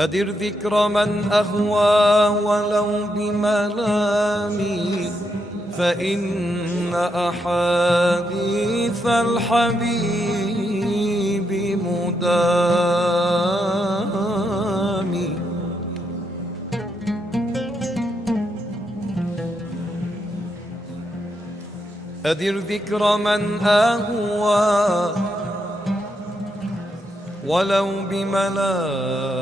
أدر ذكر من أهوى ولو بملامي، فإن أحاديث الحبيب مدامي. أدر ذكر من أهوى ولو بملامي،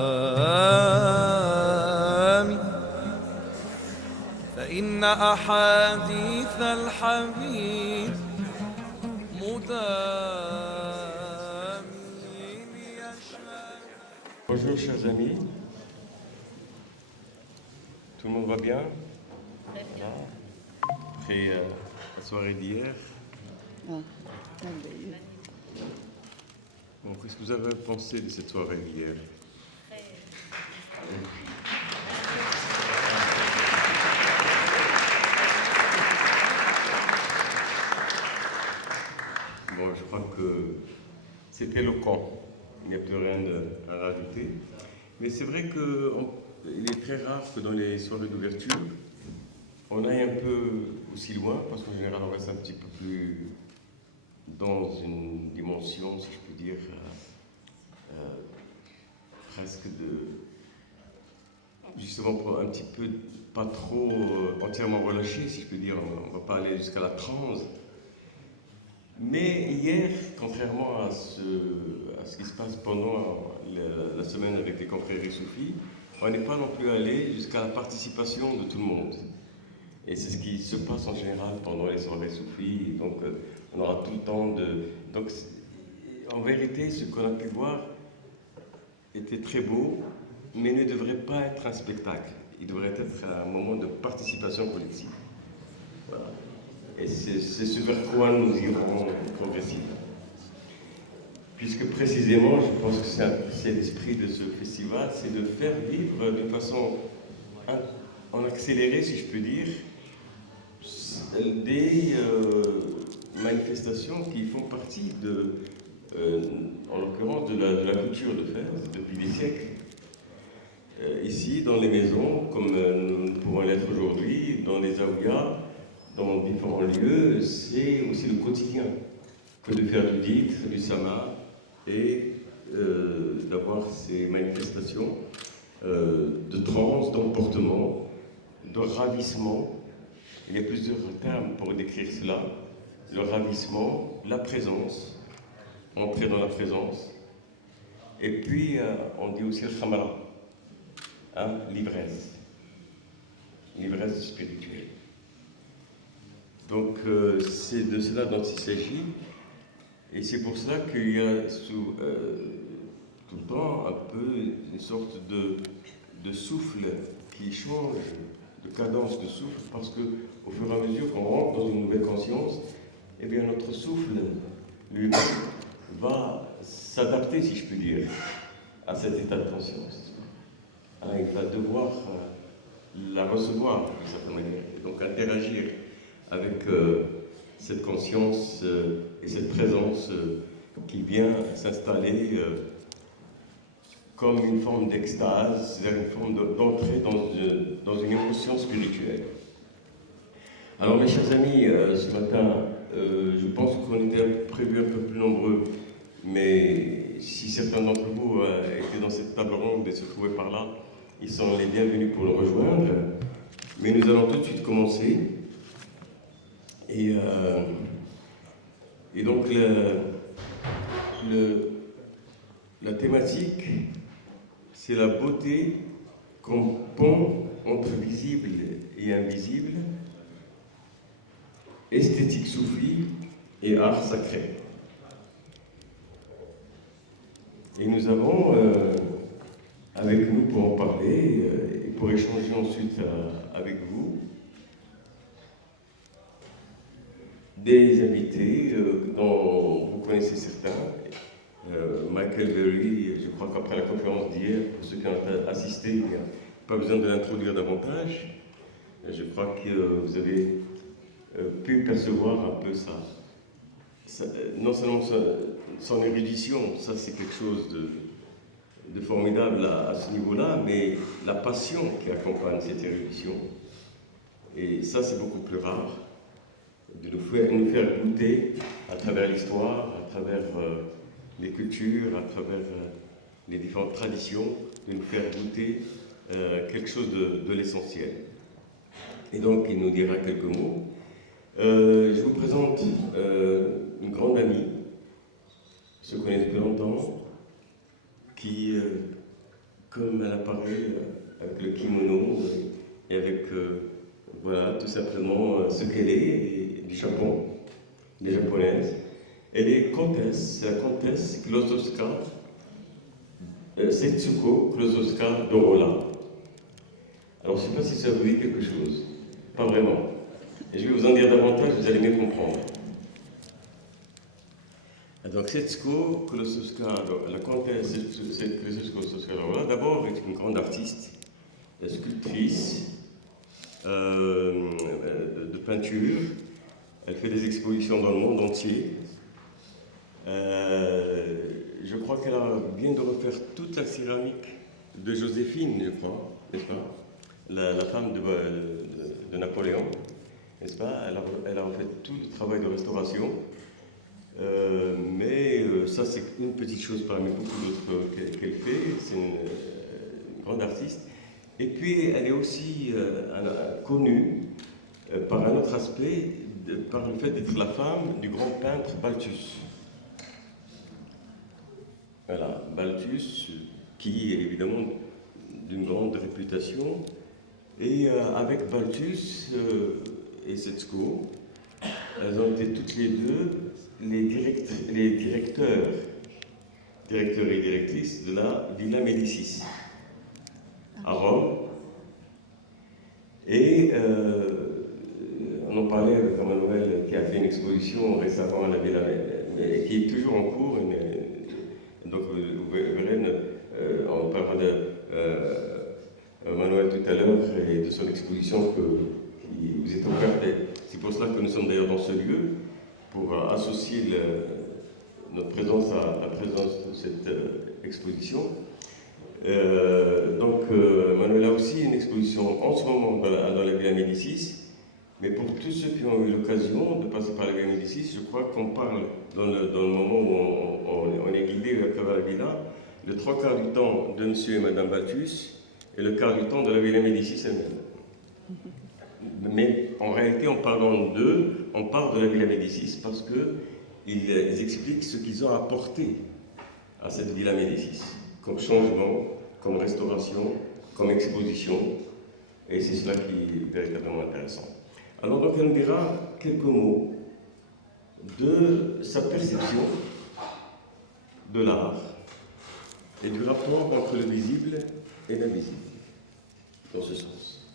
فإن أحاديث الحبيب مدامي. Bonjour chers amis, tout le monde va bien? Voilà. Après la soirée d'hier. Bon, qu'est-ce que vous avez pensé de cette soirée d'hier? Bon, je crois que c'est éloquent, il n'y a plus rien à rajouter. Mais c'est vrai qu'il est très rare que dans les soirées d'ouverture, on aille un peu aussi loin, parce qu'en général on reste un petit peu plus dans une dimension, si je peux dire, presque justement pour un petit peu, pas trop entièrement relâché, si je peux dire, on ne va pas aller jusqu'à la transe. Mais hier, contrairement à ce qui se passe pendant la semaine avec les confréries soufis, on n'est pas non plus allé jusqu'à la participation de tout le monde. Et c'est ce qui se passe en général pendant les soirées soufis. Donc, on aura tout le temps de... Donc, en vérité, ce qu'on a pu voir était très beau, mais ne devrait pas être un spectacle. Il devrait être un moment de participation collective. Voilà. Et c'est ce vers quoi nous irons progressivement. Puisque précisément, je pense que c'est l'esprit de ce festival, c'est de faire vivre d'une façon en accéléré, si je peux dire, des manifestations qui font partie en l'occurrence, de la culture de Fès depuis des siècles. Ici, dans les maisons, comme nous pouvons l'être aujourd'hui, dans les aouïas, dans différents lieux, c'est aussi le quotidien que de faire du dhikr, du sama et d'avoir ces manifestations de transe, d'emportement, de ravissement. Il y a plusieurs termes pour décrire cela. Le ravissement, la présence, entrer dans la présence. Et puis, on dit aussi le khamara, hein, l'ivresse spirituelle. Donc, c'est de cela dont il s'agit. Et c'est pour cela qu'il y a tout le temps un peu une sorte de souffle qui change, de cadence de souffle, parce qu'au fur et à mesure qu'on rentre dans une nouvelle conscience, eh bien notre souffle, lui, va s'adapter, si je puis dire, à cet état de conscience. Hein, il va devoir la recevoir, d'une certaine manière, et donc interagir avec cette conscience et cette présence qui vient s'installer comme une forme d'extase, c'est-à-dire une forme d'entrée dans une émotion spirituelle. Alors mes chers amis, ce matin, je pense qu'on était prévus un peu plus nombreux, mais si certains d'entre vous étaient dans cette table ronde et se trouvaient par là, ils sont les bienvenus pour le rejoindre. Mais nous allons tout de suite commencer. Et donc la thématique, c'est la beauté qu'on pond entre visible et invisible, esthétique soufie et art sacré. Et nous avons avec nous pour en parler et pour échanger ensuite avec vous des invités dont vous connaissez certains. Michael Berry, je crois qu'après la conférence d'hier, pour ceux qui ont assisté, il n'y a pas besoin de l'introduire davantage. Je crois que vous avez pu percevoir un peu non seulement son érudition, ça c'est quelque chose de formidable à ce niveau-là, mais la passion qui accompagne cette érudition, et ça c'est beaucoup plus rare, de nous faire goûter à travers l'histoire, à travers les cultures, à travers les différentes traditions, de nous faire goûter quelque chose de l'essentiel. Et donc il nous dira quelques mots. Je vous présente une grande amie, se connaît depuis longtemps, qui, comme elle apparaît avec le kimono et avec, voilà, tout simplement ce qu'elle est, du Japon, des japonaises. Elle est comtesse, c'est la comtesse Klosowska, Setsuko Klosowska Dorola. Alors, je ne sais pas si ça vous dit quelque chose, pas vraiment. Et je vais vous en dire davantage, vous allez mieux comprendre. Donc, Setsuko Klosowska, la comtesse Setsuko Klosowska Dorola, d'abord est une grande artiste, sculptrice, de peinture. Elle fait des expositions dans le monde entier. Je crois qu'elle vient de refaire toute la céramique de Joséphine, je crois, n'est-ce pas, la femme de Napoléon, n'est-ce pas. Elle a refait tout le travail de restauration. Mais ça, c'est une petite chose parmi beaucoup d'autres qu'elle fait. C'est une grande artiste. Et puis, elle est aussi connue par un autre aspect, par le fait d'être la femme du grand peintre Balthus. Voilà, Balthus, qui est évidemment d'une grande réputation. Et avec Balthus et Setsuko, elles ont été toutes les deux les directeurs et directrices de la Villa Médicis à Rome. Et on en parlait avec Emmanuel qui a fait une exposition récemment à la Villa et qui est toujours en cours. Donc vous verrez, on parlera de Emmanuel tout à l'heure et de son exposition qui vous est offerte. C'est pour cela que nous sommes d'ailleurs dans ce lieu, pour associer notre présence à la présence de cette exposition. Donc, Manuel a aussi une exposition en ce moment dans la Villa Médicis, mais pour tous ceux qui ont eu l'occasion de passer par la Villa Médicis, je crois qu'on parle dans le moment où on est guidé à travers la villa, le 3/4 du temps de monsieur et madame Balthus et le quart du temps de la Villa Médicis elle-même. Mais en réalité, en parlant d'eux, on parle de la Villa Médicis parce qu'ils expliquent ce qu'ils ont apporté à cette Villa Médicis, comme changement, comme restauration, comme exposition, et c'est cela qui est véritablement intéressant. Alors donc elle nous dira quelques mots de sa perception de l'art et du rapport entre le visible et l'invisible, dans ce sens.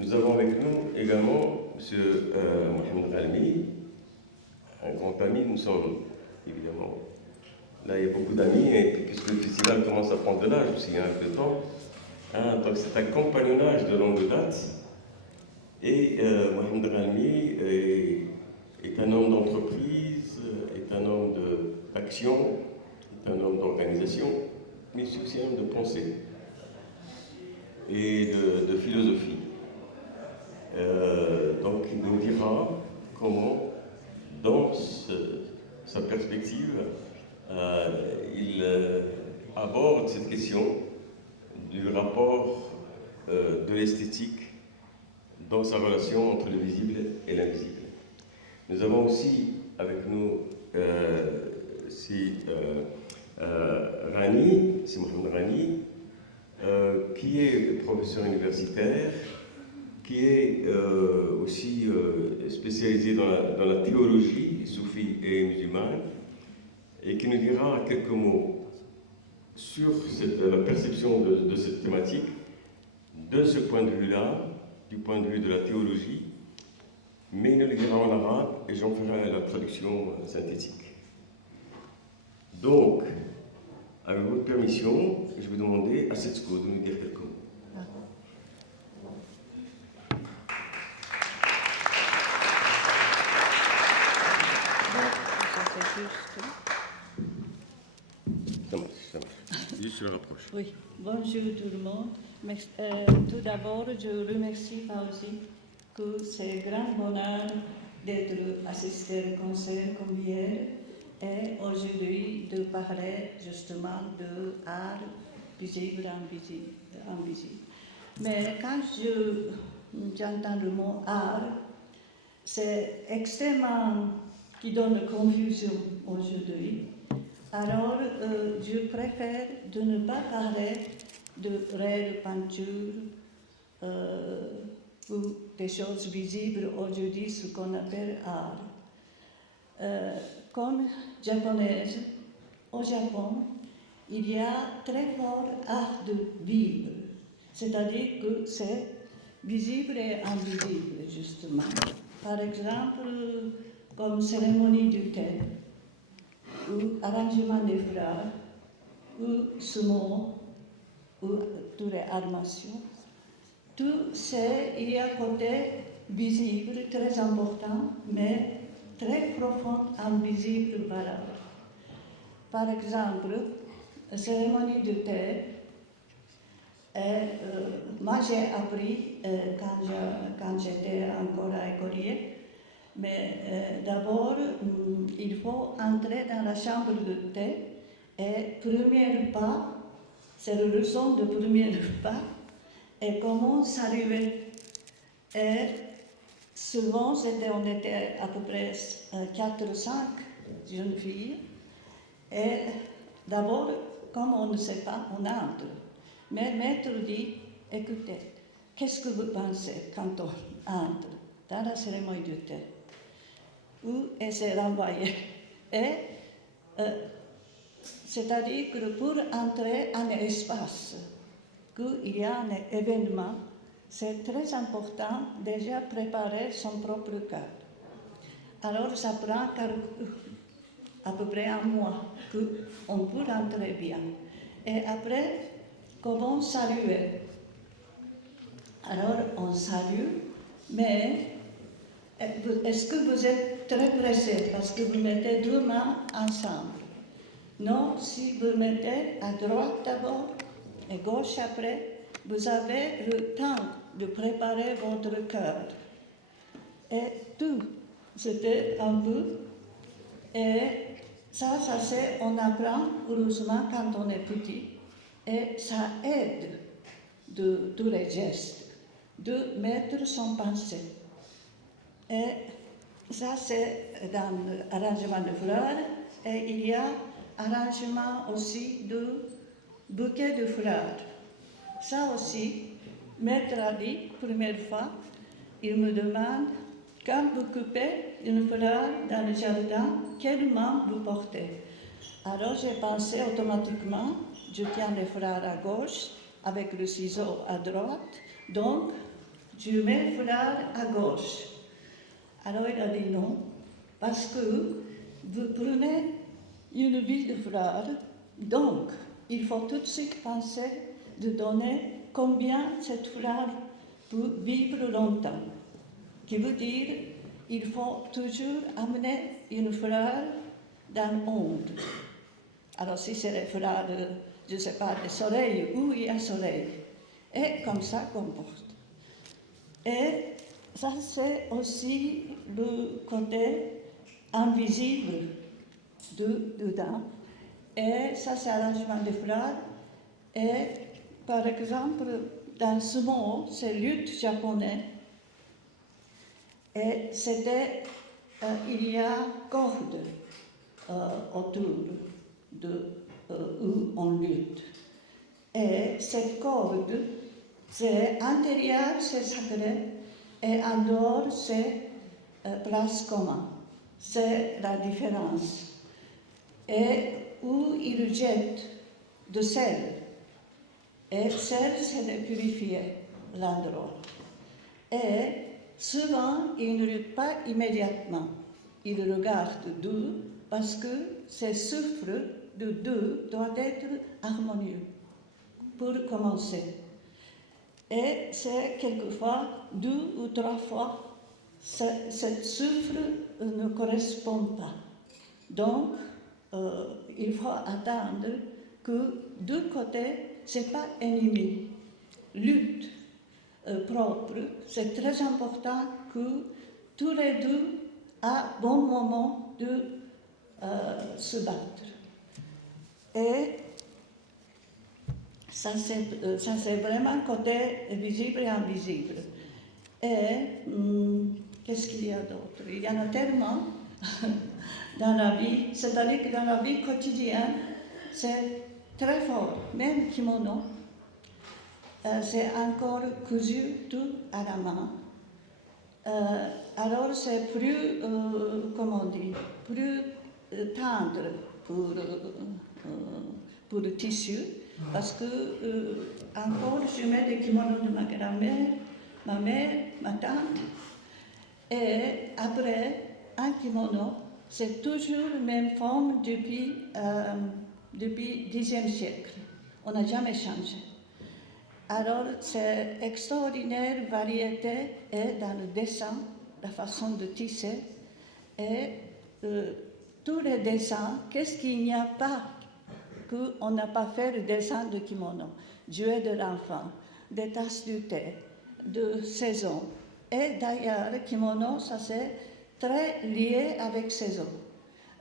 Nous avons avec nous également M. Mohamed Ralmi, un grand ami. Nous sommes évidemment, là il y a beaucoup d'amis, et puisque le festival commence à prendre de l'âge aussi, un peu de temps, donc c'est un compagnonnage de longue date. Et Mohamed Ralmi est un homme d'entreprise, est un homme d'action, est un homme d'organisation, mais c'est aussi un homme de pensée et de philosophie. Donc il nous dira comment, dans sa perspective, il aborde cette question du rapport de l'esthétique dans sa relation entre le visible et l'invisible. Nous avons aussi avec nous Rani, c'est Mohamed Rani, qui est professeur universitaire, qui est aussi spécialisé dans la théologie soufie et musulmane, et qui nous dira quelques mots sur la perception de cette thématique, de ce point de vue-là, du point de vue de la théologie, mais il nous le dira en arabe, et j'en ferai la traduction synthétique. Donc, avec votre permission, je vais demander à Setsuko de nous dire quelques mots. Ça marche. Juste le rapproche. Oui, bonjour tout le monde. Tout d'abord, je remercie Fauzi que c'est grand bonheur d'être assisté au concert comme hier et aujourd'hui de parler justement de art visible, invisible. Mais quand j'entends le mot art, c'est extrêmement qui donne confusion aujourd'hui. Alors, je préfère de ne pas parler de réelle peinture ou des choses visibles aujourd'hui, ce qu'on appelle art. Comme japonaise, au Japon, il y a très fort art de vivre, c'est-à-dire que c'est visible et invisible, justement. Par exemple, comme cérémonie du thé, ou arrangement des fleurs, ou sumo, ou toutes les armations. Tout c'est, il y a un côté visible, très important, mais très profond, invisible valeur. Par exemple, la cérémonie du thé, moi j'ai appris quand j'étais encore à écolier, mais d'abord, il faut entrer dans la chambre de thé et premier pas, c'est la leçon de premier pas, et comment saluer. Et souvent, on était à peu près 4 ou 5 jeunes filles, et d'abord, comme on ne sait pas, on entre. Mais le maître dit, écoutez, qu'est-ce que vous pensez quand on entre dans la cérémonie du thé? Et c'est renvoyé. Et c'est-à-dire que pour entrer en espace, qu'il y a un événement, c'est très important déjà préparer son propre cœur. Alors ça prend à peu près un mois qu'on peut rentrer bien. Et après, comment saluer? Alors on salue, mais est-ce que vous êtes très pressé parce que vous mettez 2 mains ensemble? Non, si vous mettez à droite d'abord et gauche après, vous avez le temps de préparer votre cœur. Et tout, c'était un peu. Et ça c'est, on apprend heureusement quand on est petit. Et ça aide de tous les gestes, de mettre son pensée. Et ça, c'est dans l'arrangement de fleurs. Et il y a arrangement aussi de bouquets de fleurs. Ça aussi, maître a dit, première fois, il me demande, quand vous coupez une fleur dans le jardin, quelle main vous portez? Alors j'ai pensé automatiquement, je tiens les fleurs à gauche, avec le ciseau à droite, donc je mets les fleurs à gauche. Alors il a dit non, parce que vous prenez une vie de fleurs, donc il faut tout de suite penser de donner combien cette fleur peut vivre longtemps. Qui veut dire il faut toujours amener une fleur dans l'onde. Alors si c'est les fleurs, je ne sais pas, du soleil, où il y a soleil, et comme ça qu'on porte. Et ça, c'est aussi le côté invisible dedans. Et ça, c'est l'arrangement des fleurs. Et par exemple, dans ce mot, c'est luth japonais. Et c'était, il y a corde autour où on lutte. Et cette corde, c'est intérieur, c'est sacré, et en dehors, c'est place commune. C'est la différence. Et où il jette de sel. Et sel, c'est de purifier l'endroit. Et souvent, il ne lutte pas immédiatement. Il regarde d'où, parce que ce souffle de deux doit être harmonieux pour commencer. Et c'est quelquefois 2 ou 3 fois, ce souffle ne correspond pas. Donc, il faut attendre que deux côtés, ce n'est pas ennemi. Lutte propre, c'est très important que tous les deux à bon moment de se battre. Et ça c'est vraiment côté visible et invisible. Et qu'est-ce qu'il y a d'autre? Il y en a tellement dans la vie, c'est-à-dire que dans la vie quotidienne, c'est très fort, même kimono, c'est encore cousu tout à la main. Alors c'est plus, comment on dit, plus tendre pour le tissu, parce que encore je mets des kimonos de ma grand-mère, ma mère, ma tante, et après un kimono, c'est toujours la même forme depuis le Xe siècle. On n'a jamais changé. Alors, c'est extraordinaire variété et dans le dessin, la façon de tisser. Et tous les dessins, qu'est-ce qu'il n'y a pas qu'on n'a pas fait le dessin de kimono? Jouet de l'enfant, des tasses de thé, de saison. Et d'ailleurs, le kimono, ça c'est très lié avec saison.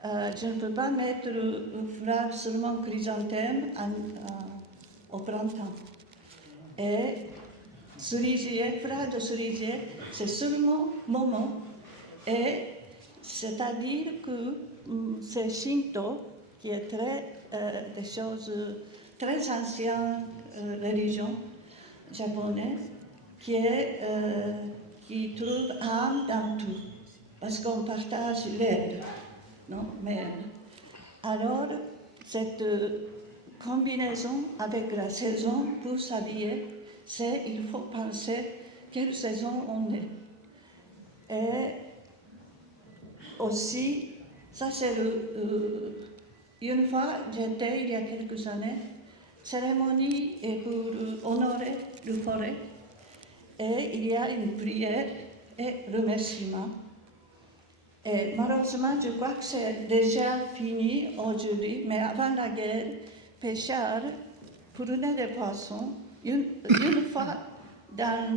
Je ne peux pas mettre le fleur seulement chrysanthème au printemps. Et cerisier, fleur de cerisier, c'est seulement moment. Et c'est-à-dire que c'est Shinto, qui est des choses très anciennes, religion japonaise, qui trouve âme dans tout, parce qu'on partage l'air, non? Mais alors, cette combinaison avec la saison pour s'habiller, il faut penser quelle saison on est. Et aussi, ça c'est une fois, j'étais il y a quelques années, cérémonie pour honorer le forêt, et il y a une prière et remerciement. Et malheureusement, je crois que c'est déjà fini aujourd'hui, mais avant la guerre, pêcheurs prenaient des poissons. Une fois dans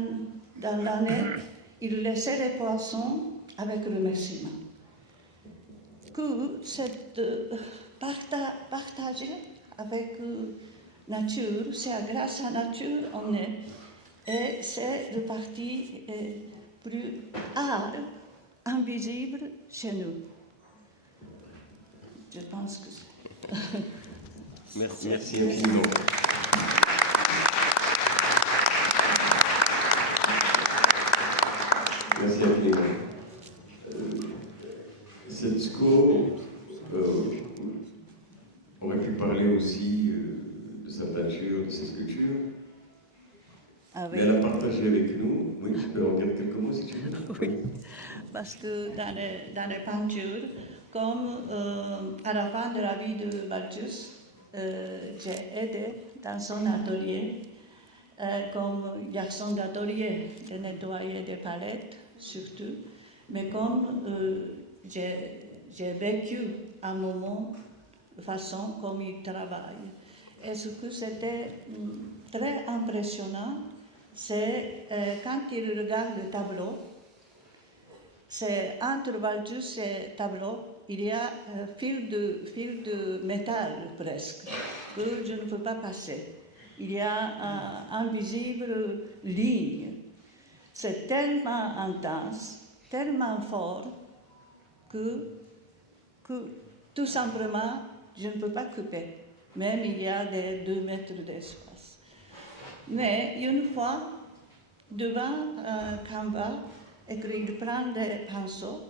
l'année, ils laissaient les poissons avec remerciement. Que c'est partager avec la nature, c'est grâce à la nature on est. Et c'est le parti plus art, invisible chez nous. Je pense que c'est... Merci infiniment. Merci infiniment. Setsuko aurait pu parler aussi de sa peinture, de ses sculptures. Mais elle a partagé avec nous. Oui, tu peux en dire quelques mots si tu veux. Oui, parce que dans les peintures, comme à la fin de la vie de Balthus, j'ai aidé dans son atelier, comme garçon d'atelier, de nettoyer des palettes surtout, mais comme j'ai vécu un moment de façon comme il travaille. Et ce que c'était très impressionnant, c'est quand il regarde le tableau, c'est entre Balthus et tableau, il y a un fil de métal presque, que je ne peux pas passer. Il y a une invisible ligne. C'est tellement intense, tellement fort, que tout simplement, je ne peux pas couper. Même il y a des 2 mètres d'espace. Mais une fois, devant Canva, et qu'il prend des pinceaux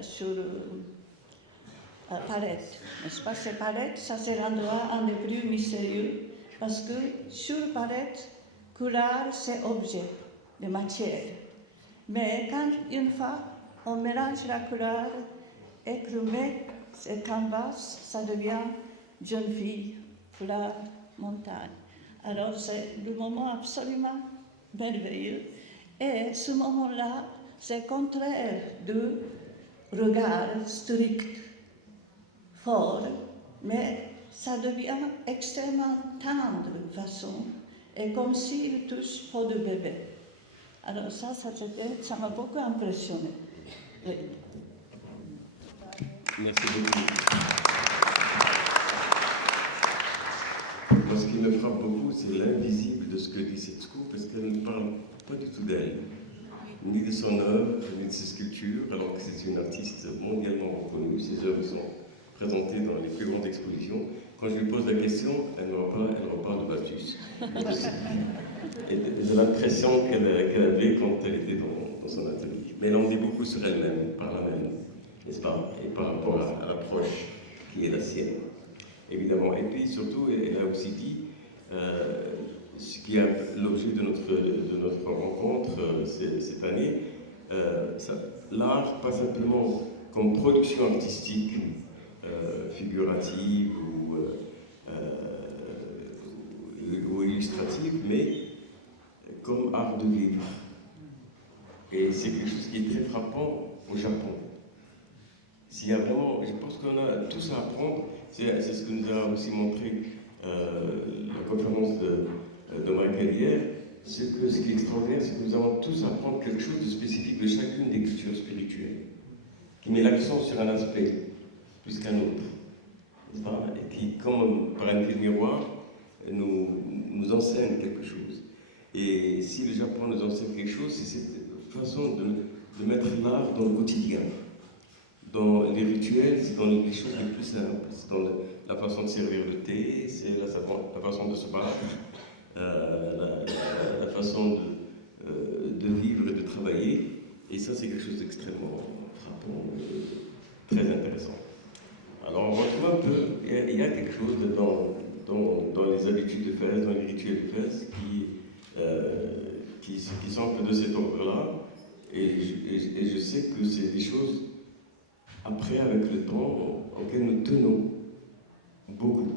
sur palette, n'est-ce pas? Ces palettes, ça c'est l'endroit un des plus mystérieux, parce que sur palette, couleur c'est objet, de matière. Mais quand une fois on mélange la couleur et qu'on met ce canvas, ça devient jeune fille, fleur, montagne. Alors c'est le moment absolument merveilleux. Et ce moment-là, c'est contraire de regard strict, fort, mais ça devient extrêmement tendre façon, et comme s'il touche peau de bébé. Alors ça m'a beaucoup impressionné. Oui. Merci beaucoup. Moi, ce qui me frappe beaucoup, c'est l'invisible de ce que dit Setsuko, parce qu'elle ne parle pas du tout d'elle, ni de son œuvre, ni de ses sculptures, alors que c'est une artiste mondialement reconnue. Ses œuvres sont présentées dans les plus grandes expositions. Quand je lui pose la question, elle reparle de Baptus. Et de l'impression qu'elle avait quand elle était dans son atelier. Mais elle en dit beaucoup sur elle-même, par là même, n'est-ce pas? Et par rapport à l'approche qui est la sienne, évidemment. Et puis surtout, elle a aussi dit ce qui est l'objet de notre rencontre cette année, l'art, pas simplement comme production artistique, figurative ou illustrative, mais comme art de vivre. Et c'est quelque chose qui est très frappant au Japon. S'il y a vraiment, je pense qu'on a tous à apprendre, c'est ce que nous a aussi montré la conférence de Michael hier, ce qui est extraordinaire, c'est que nous avons tous à apprendre quelque chose de spécifique de chacune des cultures spirituelles, qui met l'accent sur un aspect plus qu'un autre, n'est-ce pas? Et qui, comme par un fil miroir, nous enseigne quelque chose. Et si le Japon nous enseigne quelque chose, c'est cette façon de mettre l'art dans le quotidien. Dans les rituels, c'est dans les choses les plus simples. C'est dans la façon de servir le thé, c'est la façon de se battre, la façon de vivre et de travailler. Et ça, c'est quelque chose d'extrêmement frappant, très intéressant. Alors, on retrouve un peu, il y a quelque chose dans les habitudes de Fès, dans les rituels de Fès, qui sont un peu de cet ordre-là. Et je sais que c'est des choses, après, avec le temps, auxquelles nous tenons beaucoup.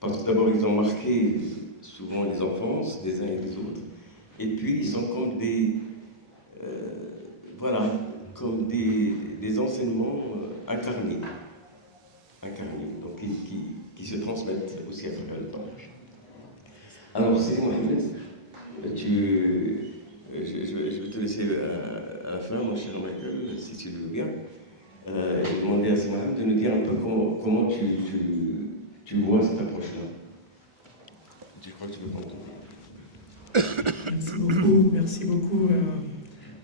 Parce que d'abord, ils ont marqué souvent les enfances des uns et des autres. Et puis, ils sont comme des enseignements incarnés, donc qui se transmettent aussi à travers le temps. Alors, c'est Mohamed, je vais te laisser à la fin, mon cher Michael, si tu le veux bien, et demander à Mohamed de nous dire un peu comment tu vois cette approche-là. Je crois que tu veux prendre ton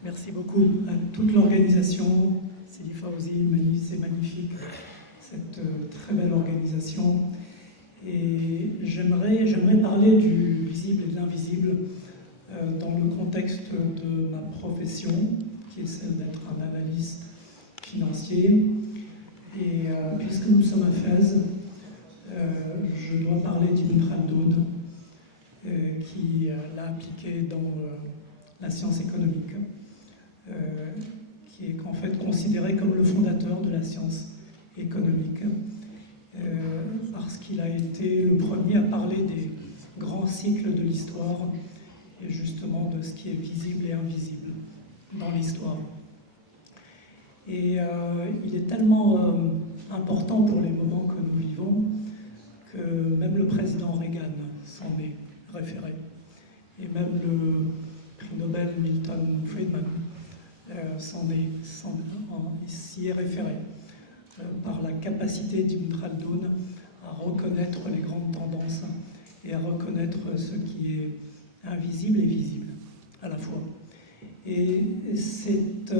Merci beaucoup à toute l'organisation. Sidi Fawzi, c'est magnifique, cette très belle organisation. Et j'aimerais parler du visible et de l'invisible dans le contexte de ma profession, qui est celle d'être un analyste financier. Et puisque nous sommes à Fès, je dois parler d'Ibn Khaldoun, qui l'a appliqué dans la science économique, qui est en fait considéré comme le fondateur de la science économique, parce qu'il a été le premier à parler des grands cycles de l'histoire et justement de ce qui est visible et invisible dans l'histoire. Et il est tellement important pour les moments que nous vivons que même le président Reagan s'en est référé. Et même le prix Nobel Milton Friedman s'y est référé par la capacité d'Ibn Khaldoun à reconnaître les grandes tendances et à reconnaître ce qui est invisible et visible à la fois. Et c'est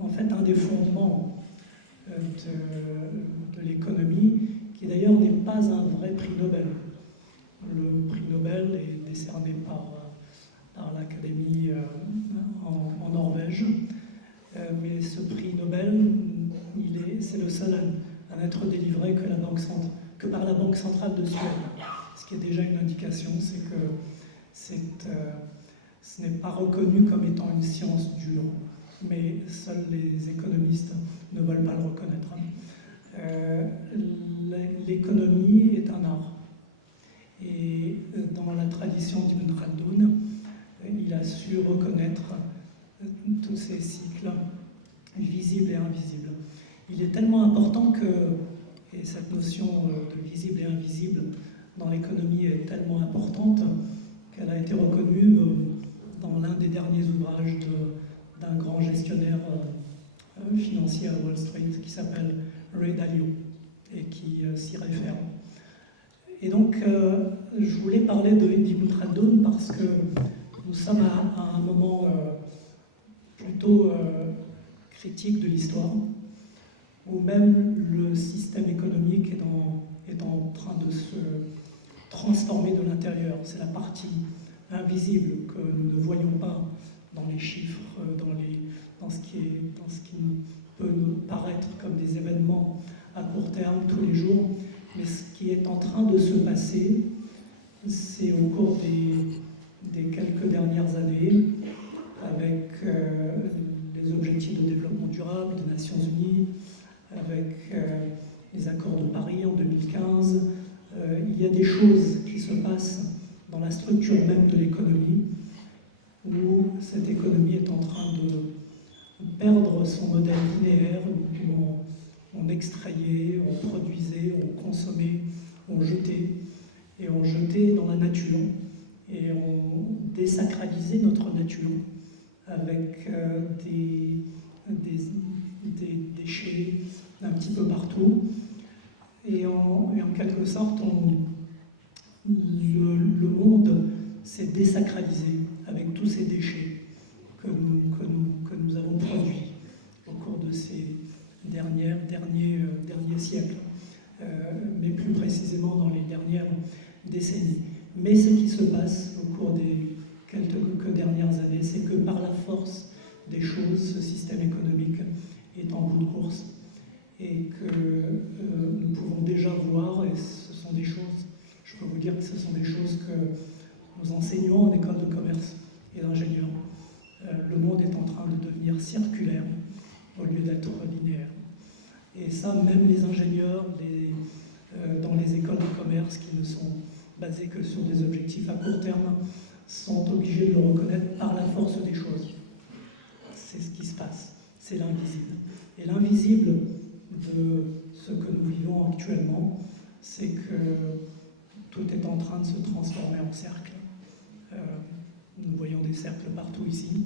en fait un des fondements de l'économie, qui d'ailleurs n'est pas un vrai prix Nobel. Le prix Nobel est décerné par l'Académie en Norvège, mais ce prix Nobel, c'est le seul à n'être délivré que par la Banque centrale de Suède. Ce qui est déjà une indication, c'est que ce n'est pas reconnu comme étant une science dure, mais seuls les économistes ne veulent pas le reconnaître. L'économie est un art. Et dans la tradition d'Ibn Khaldoun, il a su reconnaître tous ces cycles visibles et invisibles. Il est tellement important que, Et cette notion de visible et invisible dans l'économie est tellement importante qu'elle a été reconnue dans l'un des derniers ouvrages d'un grand gestionnaire financier à Wall Street qui s'appelle Ray Dalio et qui s'y réfère. Et donc, je voulais parler de Ibn Khaldun parce que nous sommes à un moment plutôt critique de l'histoire, où même le système économique est en train de se transformer de l'intérieur. C'est la partie invisible que nous ne voyons pas dans les chiffres, dans ce qui peut nous paraître comme des événements à court terme tous les jours. Mais ce qui est en train de se passer, c'est au cours des quelques dernières années, avec les objectifs de développement durable des Nations Unies, avec les accords de Paris en 2015, il y a des choses qui se passent dans la structure même de l'économie, où cette économie est en train de perdre son modèle linéaire, où on extrayait, on produisait, on consommait, on jetait, et on jetait dans la nature, et on désacralisait notre nature avec des déchets un petit peu partout. Et en quelque sorte, le monde s'est désacralisé avec tous ces déchets que nous avons produits au cours de ces derniers siècles, mais plus précisément dans les dernières décennies. Mais ce qui se passe au cours des quelques dernières années, c'est que par la force des choses, ce système économique est en bout de course et que nous pouvons déjà voir, et ce sont des choses, je peux vous dire que ce sont des choses que nous enseignons en école de commerce et d'ingénieur. Le monde est en train de devenir circulaire au lieu d'être linéaire. Et ça, même les ingénieurs dans les écoles de commerce qui ne sont basés que sur des objectifs à court terme sont obligés de le reconnaître par la force des choses. C'est ce qui se passe, c'est l'invisible. Et l'invisible de ce que nous vivons actuellement, c'est que tout est en train de se transformer en cercle. Nous voyons des cercles partout ici,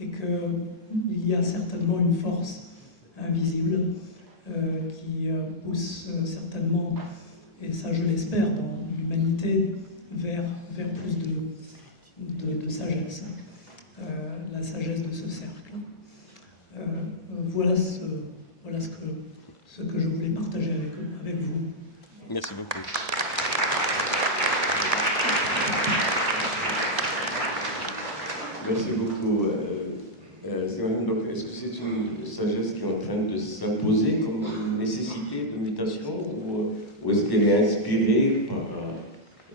et qu'il y a certainement une force invisible qui pousse certainement, et ça je l'espère, dans l'humanité, vers plus de sagesse, la sagesse de ce cercle. Voilà ce que je voulais partager avec vous. Merci beaucoup. Merci beaucoup. Donc, est-ce que c'est une sagesse qui est en train de s'imposer comme une nécessité de mutation, ou est-ce qu'elle est inspirée par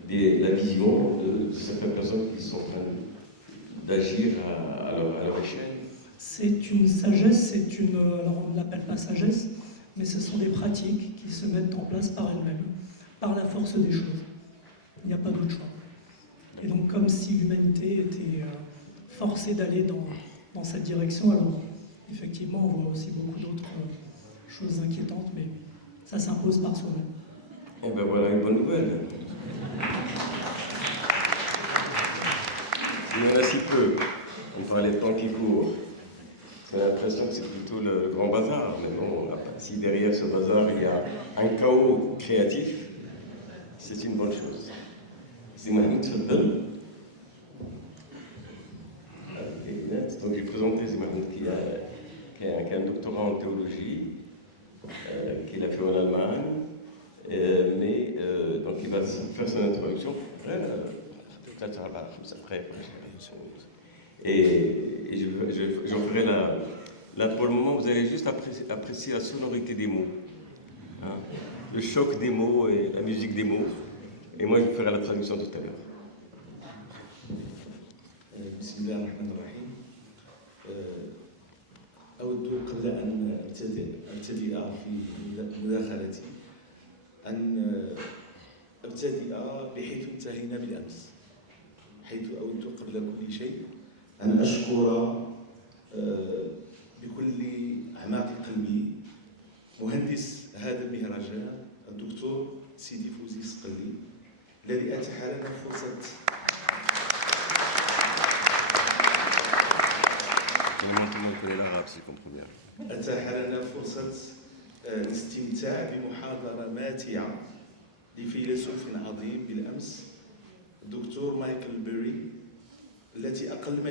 la vision de certaines personnes qui sont en train d'agir à leur échelle? C'est une sagesse, alors on ne l'appelle pas sagesse, mais ce sont des pratiques qui se mettent en place par elles-mêmes, par la force des choses. Il n'y a pas d'autre choix. Et donc comme si l'humanité était forcée d'aller dans cette direction, alors effectivement on voit aussi beaucoup d'autres choses inquiétantes, mais ça s'impose par soi-même. Eh bien voilà une bonne nouvelle. Il y en a si peu. On parlait de temps qui court. On a l'impression que c'est plutôt le grand bazar. Mais bon, si derrière ce bazar il y a un chaos créatif, c'est une bonne chose. C'est Mahmoud Faddal. Donc j'ai présenté Mahmoud qui a un doctorat en théologie, qu'il a fait en Allemagne, donc il va faire son introduction. Après. Et j'en ferai là pour le moment, vous allez juste apprécier la sonorité des mots, hein, le choc des mots et la musique des mots. Et moi, je ferai la traduction tout à l'heure. بسم الله الرحمن الرحيم. أود قبل أن أبتدئ في مداخلتي أن أبتدئ بحيث انتهينا بالأمس، حيث أود قبل كل شيء أن أشكر بكل أعماق قلبي مهندس هذا المهرجان الدكتور سيدي فوزي الصقلي الذي أتاح لنا فرصة أتاح لنا فرصة الاستمتاع بمحاضرة ماتعة لفيلسوف عظيم بالأمس الدكتور مايكل بيري، التي أقل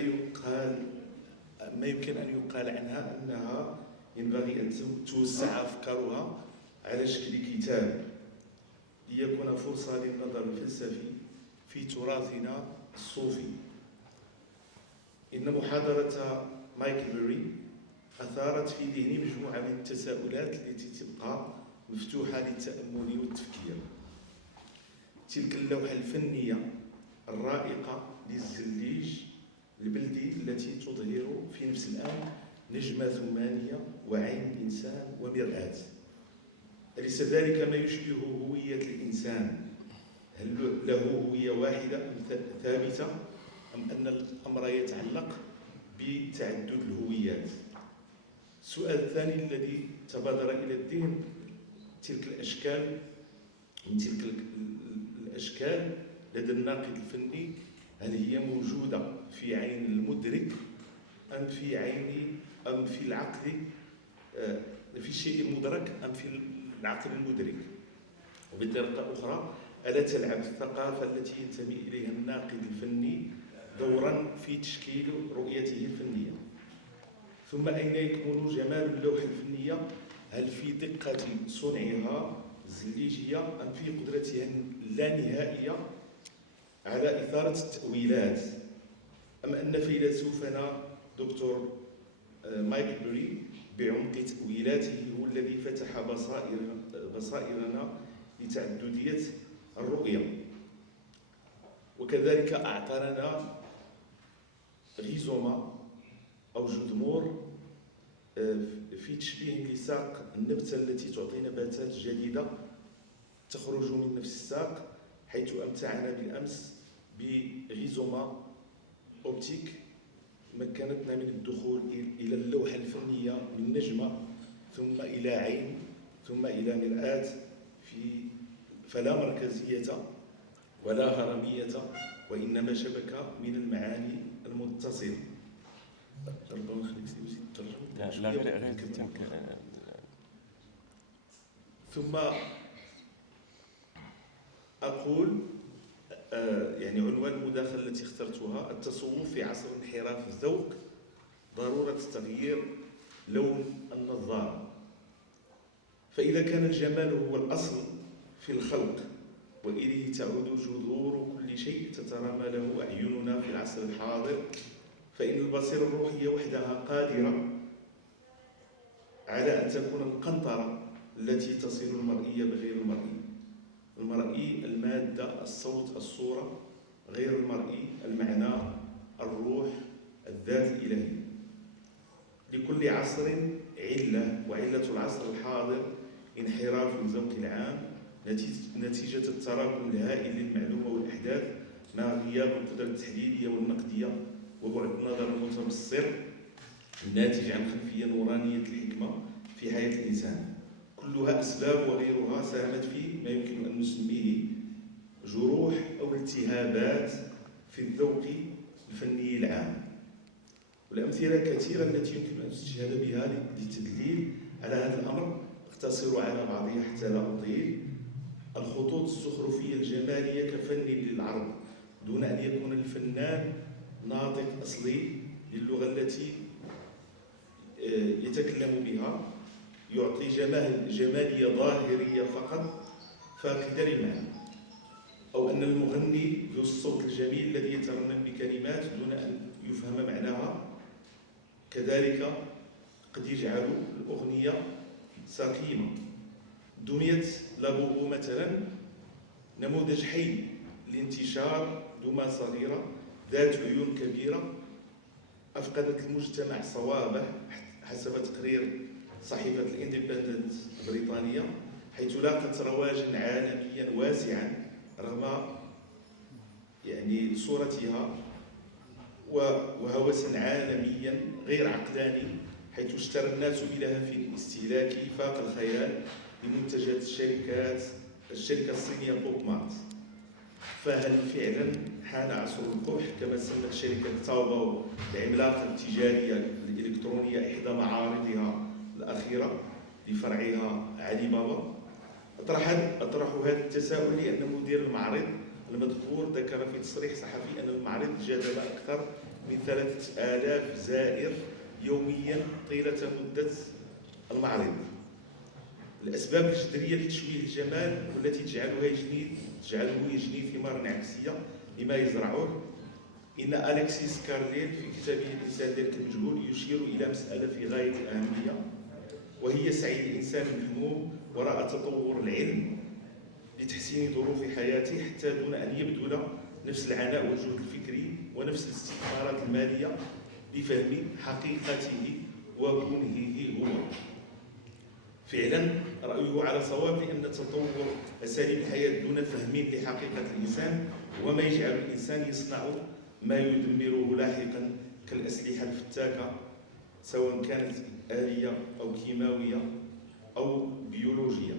ما يمكن أن يقال عنها أنها ينبغي أن توسع أفكارها على شكل كتاب ليكون فرصة للنظر الفلسفي في تراثنا الصوفي. إن محاضرة مايكل بيري أثارت في ذهني مجموعة من التساؤلات التي تبقى مفتوحة للتأمل والتفكير. تلك اللوحة الفنية الرائقة للزليج البلدي التي تظهر في نفس الآن نجمة ثمانية وعين الإنسان ومرآة، أليس ذلك ما يشبه هوية الإنسان؟ هل له هوية واحدة أم ثابتة، أم أن الأمر يتعلق بتعدد الهويات؟ السؤال الثاني الذي تبادر إلى الذهن، تلك الأشكال لدى الناقد الفني هل هي موجودة في عين المدرك أم في العقل، في الشيء المدرك أم في العقل المدرك؟ وبطريقة أخرى، ألا تلعب الثقافة التي ينتمي إليها الناقد الفني دورا في تشكيل رؤيته الفنية؟ ثم أين يكمن جمال اللوحة الفنية؟ هل في دقة صنعها الزليجية أم في قدرتها اللانهائية على إثارة التأويلات؟ أم أن فيلسوفنا دكتور مايكل بيري بعمق تأويلاته هو الذي فتح بصائرنا لتعددية الرؤية، وكذلك أعطانا ريزوما أو جذمور في تشبيه لساق النبتة التي تعطي نباتات جديدة تخرج من نفس الساق، حيث أمتعنا بالأمس بريزوما أوبتيك مكنتنا من الدخول إلى اللوحة الفنية من نجمة ثم إلى عين ثم إلى مرآة فلا مركزية ولا هرمية، وإنما شبكة من المعاني المتصلة. ربما نخليك تزيد الترجمة. لا غير ثم أقول يعني عنوان المداخلة التي اخترتها: التصوف في عصر انحراف الذوق، ضرورة تغيير لون النظارة. فإذا كان الجمال هو الأصل في الخلق وإليه تعود جذور كل شيء تترامى له أعيننا في العصر الحاضر، فإن البصيرة الروحية وحدها قادرة على أن تكون القنطرة التي تصل المرئية بغير المرئي. المرئي المادة، الصوت، الصورة، غير المرئي المعنى، الروح، الذات الإلهية. لكل عصر علة، وعلة العصر الحاضر انحراف الذوق العام نتيجة التراكم الهائل للمعلومة والأحداث مع غياب القدرة التحليلية والنقدية وبعد النظر المتبصر الناتج عن خلفية نورانية الحكمة في حياة الإنسان. كلها أسباب وغيرها ساهمت في ما يمكن أن نسميه جروح أو التهابات في الذوق الفني العام. والأمثلة كثيرة التي يمكن أن تستشهد بها للتدليل على هذا الأمر، اقتصر على بعضها حتى لا أطيل. الخطوط الزخرفية الجمالية كفن للعرض دون أن يكون الفنان ناطق أصلي للغة التي يتكلم بها، يعطي جمالية ظاهرية فقط فاقدة للمعنى. أو أن المغني ذو الصوت الجميل الذي يترنم بكلمات دون أن يفهم معناها كذلك قد يجعل الأغنية سقيمة. دمية لابوبو مثلا نموذج حي لانتشار دمى صغيرة ذات عيون كبيرة أفقدت المجتمع صوابه حسب تقرير صحيفة الاندبندنت البريطانية، حيث لاقت رواجا عالميا واسعا رغم يعني صورتها، وهوسا عالميا غير عقلاني، حيث اشترى الناس بلهف استهلاكي فاق الخيال لمنتجات الشركة الصينية بوب مارت. فهل فعلا حان عصر القبح كما سمت شركة تاوباو العملاقة التجارية الإلكترونية إحدى معارضها الأخيرة لفرعها علي بابا؟ أطرح هذا التساؤل لأن مدير المعرض المذكور ذكر في تصريح صحفي أن المعرض جذب أكثر من 3000 زائر يوميا طيلة مدة المعرض. الأسباب الجذرية لتشويه الجمال والتي تجعله يجني ثمارا عكسية لما يزرعه. إن أليكسيس كارليل في كتابه الإنسان ذلك المجهول يشير إلى مسألة في غاية الأهمية، وهي سعي الإنسان المهموم وراء تطور العلم لتحسين ظروف حياته حتى دون أن يبذل نفس العناء والجهد الفكري ونفس الاستثمارات المالية لفهم حقيقته وكنهه هو. فعلا رأيه على صواب، لأن تطور أساليب الحياة دون فهم لحقيقة الإنسان هو ما يجعل الإنسان يصنع ما يدمره لاحقا كالأسلحة الفتاكة سواء كانت آلية أو كيماوية أو بيولوجية،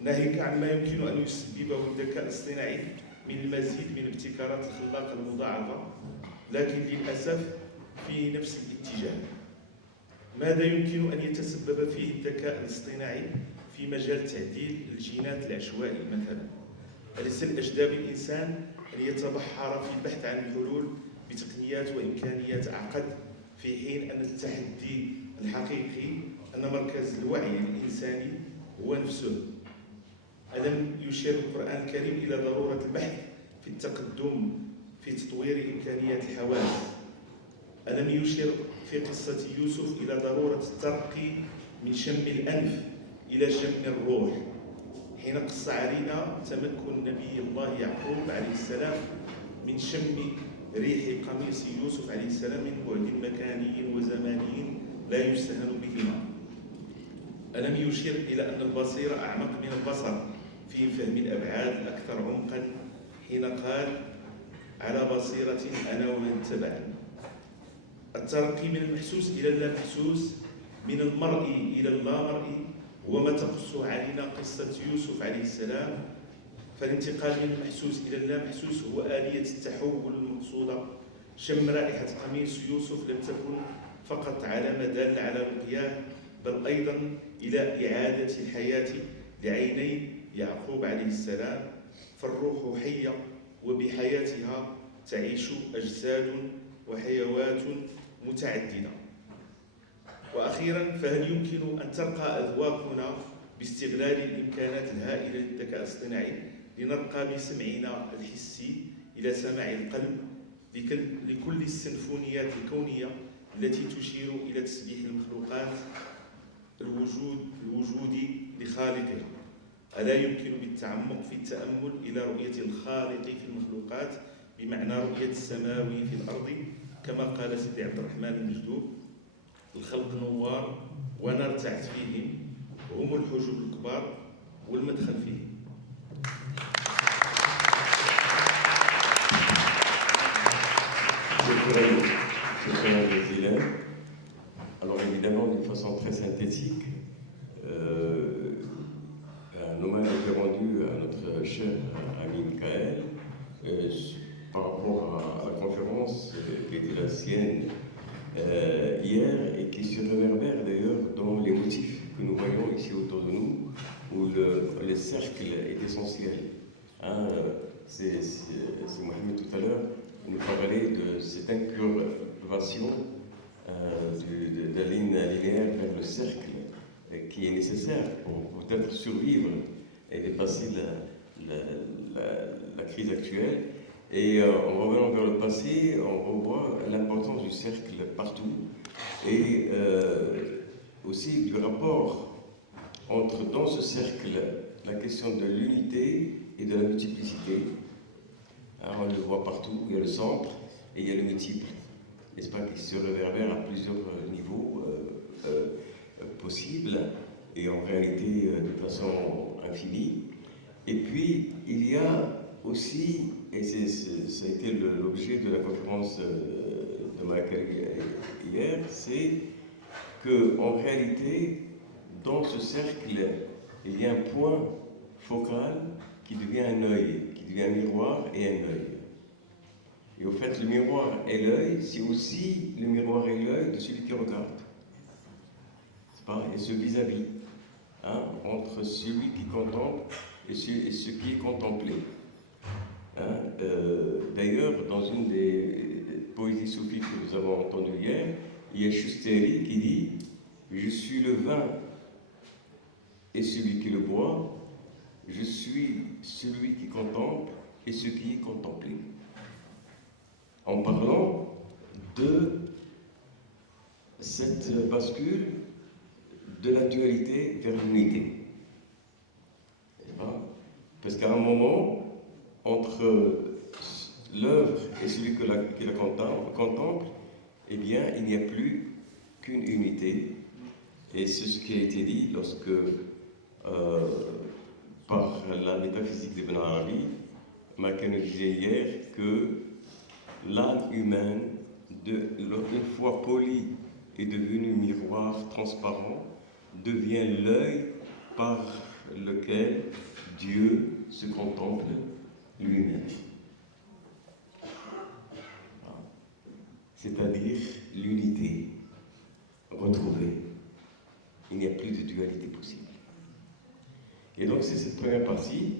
ناهيك عما يمكن أن يسببه الذكاء الاصطناعي من المزيد من الابتكارات الخلاقة المضاعفة، لكن للأسف في نفس الاتجاه. ماذا يمكن أن يتسبب فيه الذكاء الاصطناعي في مجال تعديل الجينات العشوائي مثلا؟ أليس الأجدى بالإنسان أن يتبحر في البحث عن الحلول بتقنيات وإمكانيات أعقد، في حين أن التحدي الحقيقي أن مركز الوعي الإنساني هو نفسه؟ ألم يشير القرآن الكريم إلى ضرورة البحث في التقدم في تطوير إمكانيات الحواس؟ ألم يشير في قصة يوسف إلى ضرورة الترقي من شم الأنف إلى شم الروح، حين قص علينا تمكن نبي الله يعقوب عليه السلام من شم ريح قميص يوسف عليه السلام من بعد مكاني وزماني لا يستهان بهما؟ ألم يشير إلى أن البصيرة أعمق من البصر في فهم الأبعاد الأكثر عمقا، حين قال على بصيرة أنا ومن اتبعني؟ الترقي من المحسوس إلى اللامحسوس، من المرئي إلى اللامرئي، هو ما تقص علينا قصة يوسف عليه السلام. فالانتقال من المحسوس إلى اللامحسوس هو آلية التحول المقصودة. شم رائحة قميص يوسف لم تكن فقط علامة دالة على رؤياه، بل أيضا إلى إعادة الحياة لعيني يعقوب عليه السلام. فالروح حية وبحياتها تعيش أجساد وحيوات متعددة. وأخيرا، فهل يمكن أن ترقى أذواقنا باستغلال الإمكانات الهائلة للذكاء الاصطناعي لنرقى بسمعنا الحسي إلى سماع القلب لكل السيمفونيات الكونية التي تشير إلى تسبيح المخلوقات الوجود لخالقها؟ ألا يمكن بالتعمق في التأمل إلى رؤية الخالق في المخلوقات بمعنى رؤية السماوي في الأرض، كما قال سيدي عبد الرحمن المجدوب: الخلق نوار ونرتعت فيهم، هم الحجب الكبار والمدخل فيهم. Shukran jazilan. Alors évidemment, d'une façon très synthétique, un hommage a été rendu à notre cher ami Michael par rapport à la conférence qui était la sienne hier et qui se réverbère d'ailleurs dans les motifs que nous voyons ici autour de nous, où le cercle est essentiel. Hein, c'est Mohamed tout à l'heure nous parlait de cette incurvation de la ligne linéaire vers le cercle qui est nécessaire pour peut-être survivre et dépasser la crise actuelle. Et en revenant vers le passé, on revoit l'importance du cercle partout et aussi du rapport entre, dans ce cercle, la question de l'unité et de la multiplicité. Alors, on le voit partout, il y a le centre et il y a le multiple, n'est-ce pas, qui se réverbère à plusieurs niveaux possibles et en réalité de façon infinie. Et puis, il y a aussi, et ça a été l'objet de la conférence de Michael hier, c'est qu'en réalité, dans ce cercle, il y a un point focal qui devient un œil, qui devient un miroir et un œil. Et au fait, le miroir et l'œil, c'est aussi le miroir et l'œil de celui qui regarde. C'est pas? Et ce vis-à-vis, hein, entre celui qui contemple et ce qui est contemplé. Hein, d'ailleurs, dans une des poésies soufis que nous avons entendues hier, il y a Chusteri qui dit « Je suis le vin et celui qui le boit, je suis celui qui contemple et ce qui est contemplé. » En parlant de cette bascule de la dualité vers l'unité. Parce qu'à un moment, entre l'œuvre et celui qui la contemple, eh bien, il n'y a plus qu'une unité. Et c'est ce qui a été dit lorsque, par la métaphysique d'Ibn Arabi, Makan disait hier que l'âme humaine, une fois polie et devenue miroir transparent, devient l'œil par lequel Dieu se contemple lui-même. C'est-à-dire l'unité retrouvée. Il n'y a plus de dualité possible. Et donc c'est cette première partie.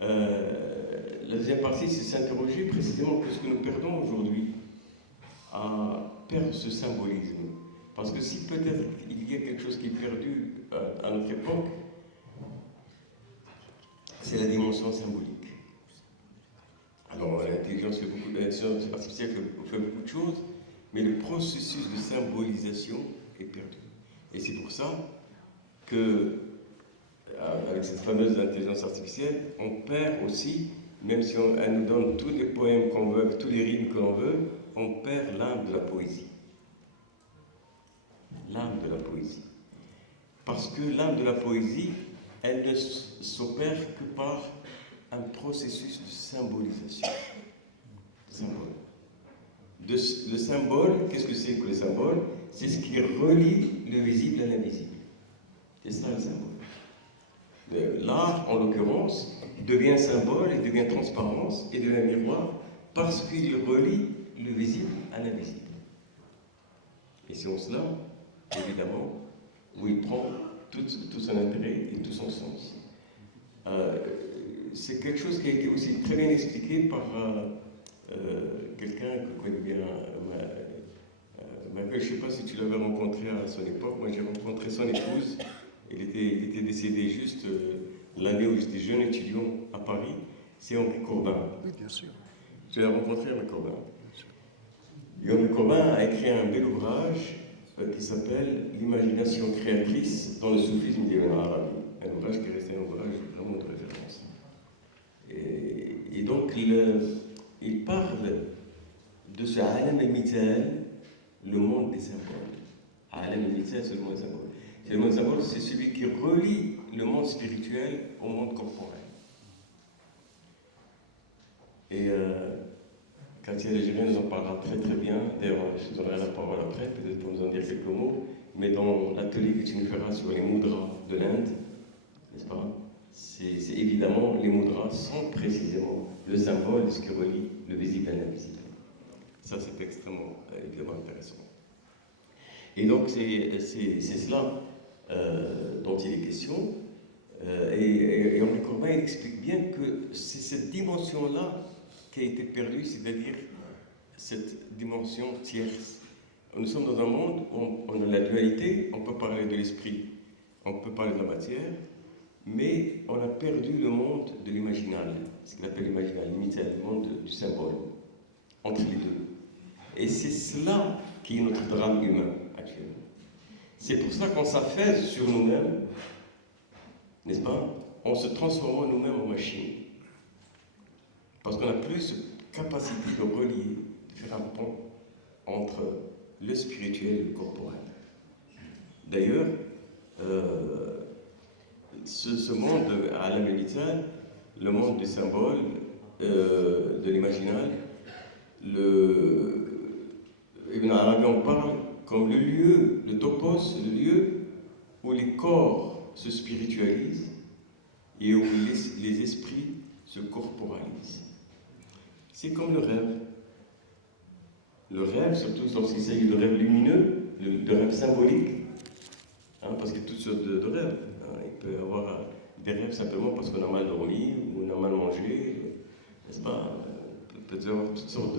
La deuxième partie, c'est s'interroger précisément ce que nous perdons aujourd'hui, à perdre ce symbolisme. Parce que si peut-être il y a quelque chose qui est perdu à notre époque, c'est la dimension symbolique. Alors l'intelligence artificielle fait beaucoup de choses, mais le processus de symbolisation est perdu. Et c'est pour ça que, avec cette fameuse intelligence artificielle, on perd aussi, même si elle nous donne tous les poèmes qu'on veut, tous les rimes que l'on veut, on perd l'âme de la poésie. L'âme de la poésie. Parce que l'âme de la poésie, elle ne s'opère que par un processus de symbolisation. Le symbole, qu'est-ce que c'est que le symbole? C'est ce qui relie le visible à l'invisible. C'est ça le symbole. L'art, en l'occurrence, devient symbole, il devient transparence, et devient miroir, parce qu'il relie le visible à l'invisible. Et c'est en cela, évidemment, où il prend tout son intérêt et tout son sens. C'est quelque chose qui a été aussi très bien expliqué par quelqu'un que je connais bien, je ne sais pas si tu l'avais rencontré à son époque. Moi j'ai rencontré son épouse, il était décédé juste l'année où j'étais jeune étudiant à Paris, c'est Henri Corbin. Oui, bien sûr. Tu l'as rencontré, Henri Corbin. Et Henri Corbin a écrit un bel ouvrage qui s'appelle « L'imagination créatrice dans le soufisme d'Ibn Arabi ». Un ouvrage qui reste un ouvrage vraiment de référence. Et donc il parle de ce alam al-mithal, le monde des symboles. Alam al-mithal, c'est le monde des symboles. C'est le monde des symboles, c'est celui qui relie le monde spirituel au monde corporel. Et Katia Légérien nous en parlera très très bien. D'ailleurs, je te donnerai la parole après, peut-être pour nous en dire quelques mots. Mais dans l'atelier que tu nous feras sur les mudras de l'Inde, n'est-ce pas? C'est évidemment, les mudras sont précisément le symbole de ce qui relie le visible à l'invisible. Ça, c'est extrêmement, évidemment, intéressant. Et donc, c'est cela dont il est question. Et Henri Corbin il explique bien que c'est cette dimension-là qui a été perdue, c'est-à-dire cette dimension tierce. Nous sommes dans un monde où on a la dualité, on peut parler de l'esprit, on peut parler de la matière, mais on a perdu le monde de l'imaginal, ce qu'il appelle l'imaginal, le monde du symbole, entre les deux. Et c'est cela qui est notre drame humain actuellement. C'est pour ça qu'on s'affaisse sur nous-mêmes, n'est-ce pas, en se transformant nous-mêmes en machine. Parce qu'on n'a plus cette capacité de relier, de faire un pont entre le spirituel et le corporel. D'ailleurs, ce monde à la médecine, le monde du symbole, de l'imaginal, Ibn Arabi en parle comme le lieu, le topos, le lieu où les corps se spiritualisent et où les esprits se corporalisent. C'est comme le rêve. Le rêve, surtout lorsqu'il s'agit de rêves lumineux, de rêves symboliques, parce qu'il y a toutes sortes de rêves. Il peut y avoir des rêves simplement parce qu'on a mal dormi ou on a mal mangé, n'est-ce pas? Il peut y avoir toutes sortes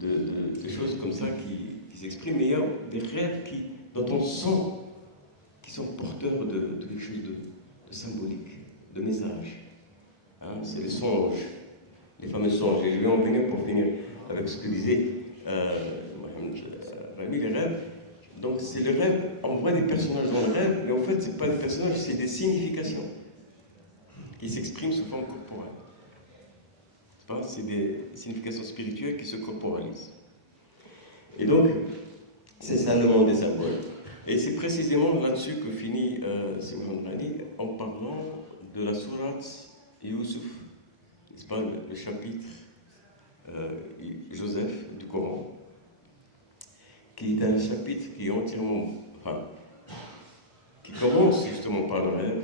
de choses comme ça qui s'expriment, mais il y a des rêves dont on sent qui sont porteurs de quelque chose de symbolique, de message. C'est les songes, les fameux songes. Et je vais en venir pour finir avec ce que disait Rami, les rêves. Donc c'est le rêve, on voit des personnages dans le rêve, mais en fait ce n'est pas des personnages, c'est des significations qui s'expriment sous forme corporelle. C'est des significations spirituelles qui se corporalisent. Et donc, c'est ça le monde des symboles. Et c'est précisément là-dessus que finit Simon Rani en parlant de la sourate Youssouf, n'est-ce pas, le chapitre Joseph du Coran, qui est un chapitre qui est entièrement, qui commence justement par le rêve,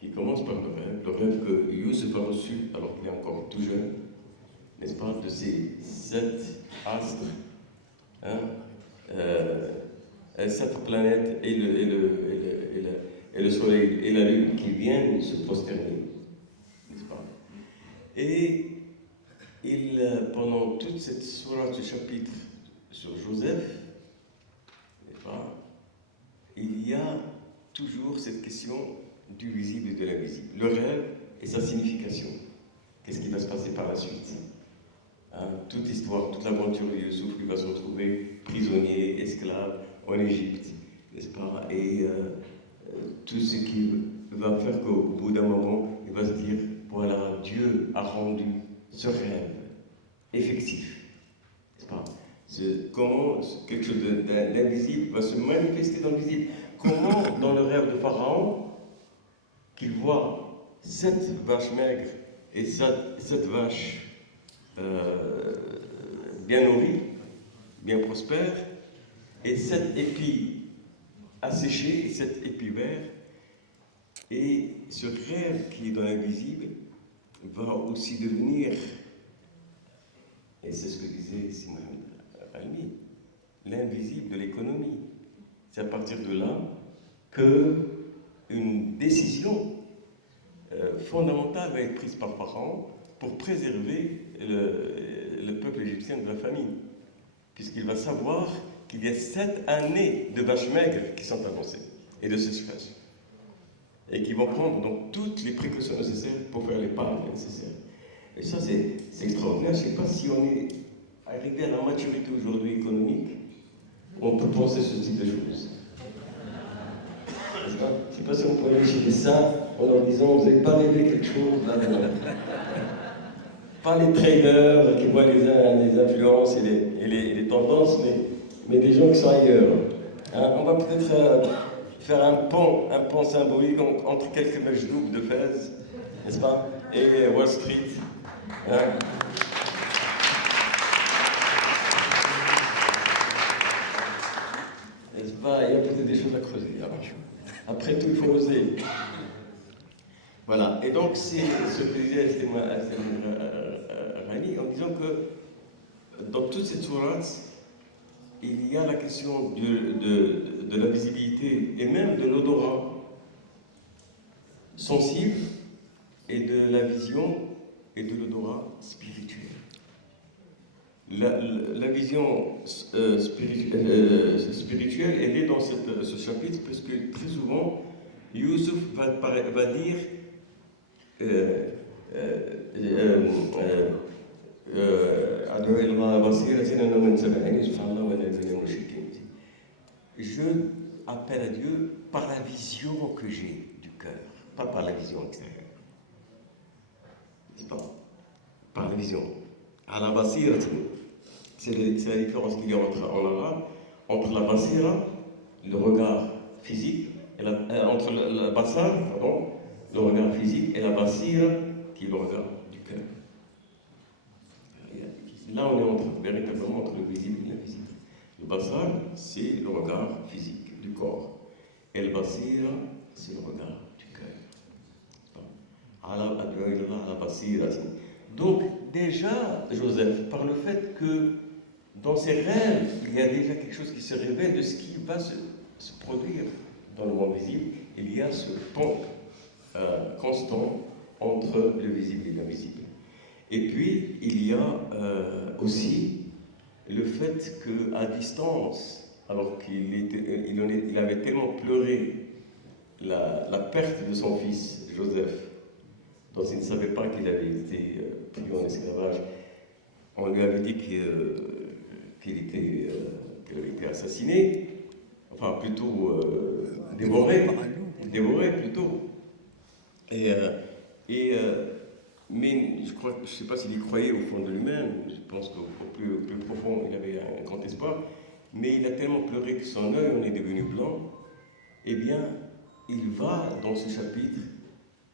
le rêve que Youssouf a reçu alors qu'il est encore tout jeune, n'est-ce pas, de ces 7 astres, 7 planètes et le soleil et la lune qui viennent se prosterner, n'est-ce pas? Et pendant toute cette sourate, ce chapitre sur Joseph, n'est-ce pas, il y a toujours cette question du visible et de l'invisible. Le rêve et sa signification. Qu'est-ce qui va se passer par la suite? Toute histoire, toute l'aventure de Youssouf qui va se retrouver prisonnier, esclave en Égypte, n'est-ce pas? Et tout ce qui va faire qu'au bout d'un moment, il va se dire, voilà, Dieu a rendu ce rêve effectif, n'est-ce pas? Comment quelque chose d'invisible va se manifester dans le visible. Comment, dans le rêve de Pharaon, qu'il voit 7 vaches maigres et 7 vaches bien nourries, bien prospères, et 7 épis asséchés et 7 épis verts. Et ce rêve qui est dans l'invisible va aussi devenir, et c'est ce que disait Simon Rami, l'invisible de l'économie. C'est à partir de là qu'une décision fondamentale va être prise par Pharaon pour préserver le peuple égyptien de la famine, puisqu'il va savoir qu'il y a 7 années de vaches maigres qui sont annoncées, et de sécheresse, et qui vont prendre donc toutes les précautions nécessaires pour faire l'épargne nécessaire. Et ça, c'est extraordinaire. Je ne sais pas si on est arrivé à la maturité aujourd'hui économique, on peut penser ce type de choses. Je ne sais pas si on peut imaginer ça en leur disant, vous n'avez pas rêvé quelque chose là-dedans. Pas les traders qui voient les influences et les tendances, mais des gens qui sont ailleurs. On va peut-être faire un pont symbolique entre quelques majdoubs de Fès, n'est-ce pas, et Wall Street. N'est-ce pas, il y a peut-être des choses à creuser. Après tout, il faut oser. Voilà, et donc c'est ce que disait Rani en disant que dans toute cette sourate, il y a la question de la visibilité et même de l'odorat sensible et de la vision et de l'odorat spirituel. La vision spirituelle, elle est dans ce chapitre parce que très souvent, Youssouf va dire je appelle à Dieu par la vision que j'ai du cœur, pas par la vision extérieure. C'est pas par la vision. À la basira, c'est la différence qu'il y a en arabe entre la basira, le regard physique, entre le basar, pardon, le regard physique, et la basira, qui est le regard du cœur. Là, on est véritablement entre le visible et l'invisible. Le basar, c'est le regard physique du corps. Et le basira, c'est le regard du cœur. Donc déjà, Joseph, par le fait que dans ses rêves, il y a déjà quelque chose qui se révèle de ce qui va se produire dans le monde visible, il y a ce pont constant entre le visible et l'invisible. Et puis, il y a aussi le fait qu'à distance, alors qu'il avait tellement pleuré la perte de son fils, Joseph, dont il ne savait pas qu'il avait été pris en esclavage, on lui avait dit qu'il avait été assassiné, enfin plutôt dévoré plutôt. Mais je ne sais pas s'il y croyait au fond de lui-même, je pense qu'au plus profond, il avait un grand espoir, mais il a tellement pleuré que son œil en est devenu blanc. Eh bien, il va, dans ce chapitre,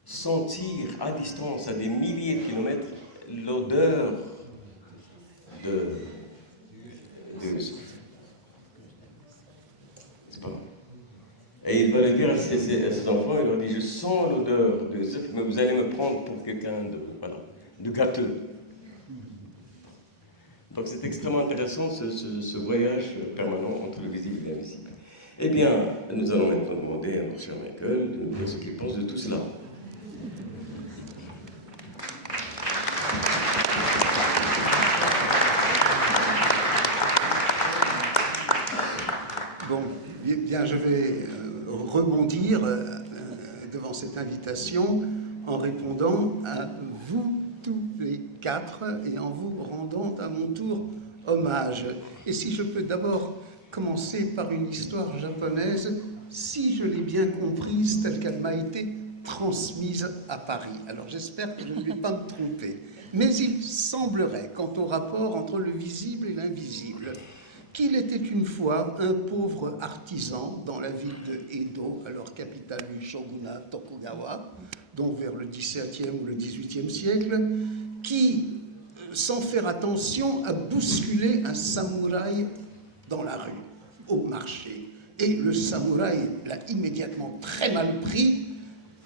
sentir à distance, à des milliers de kilomètres, l'odeur de Youssouf. C'est pas vrai. Et il va le dire à ses enfants, il leur dit, je sens l'odeur de Youssouf, mais vous allez me prendre pour quelqu'un de gâteux. Donc c'est extrêmement intéressant ce voyage permanent entre le visible et l'invisible. Eh bien, nous allons maintenant demander à notre cher Michael de nous dire ce qu'il pense de tout cela. Bon, bien, je vais rebondir devant cette invitation en répondant à vous tous les quatre et en vous rendant à mon tour hommage. Et si je peux d'abord commencer par une histoire japonaise, si je l'ai bien comprise telle qu'elle m'a été transmise à Paris. Alors j'espère que je ne vais pas me tromper. Mais il semblerait, quant au rapport entre le visible et l'invisible, qu'il était une fois un pauvre artisan dans la ville de Edo, alors capitale du shogunat Tokugawa, donc vers le XVIIe ou le XVIIIe siècle, qui, sans faire attention, a bousculé un samouraï dans la rue, au marché. Et le samouraï l'a immédiatement très mal pris,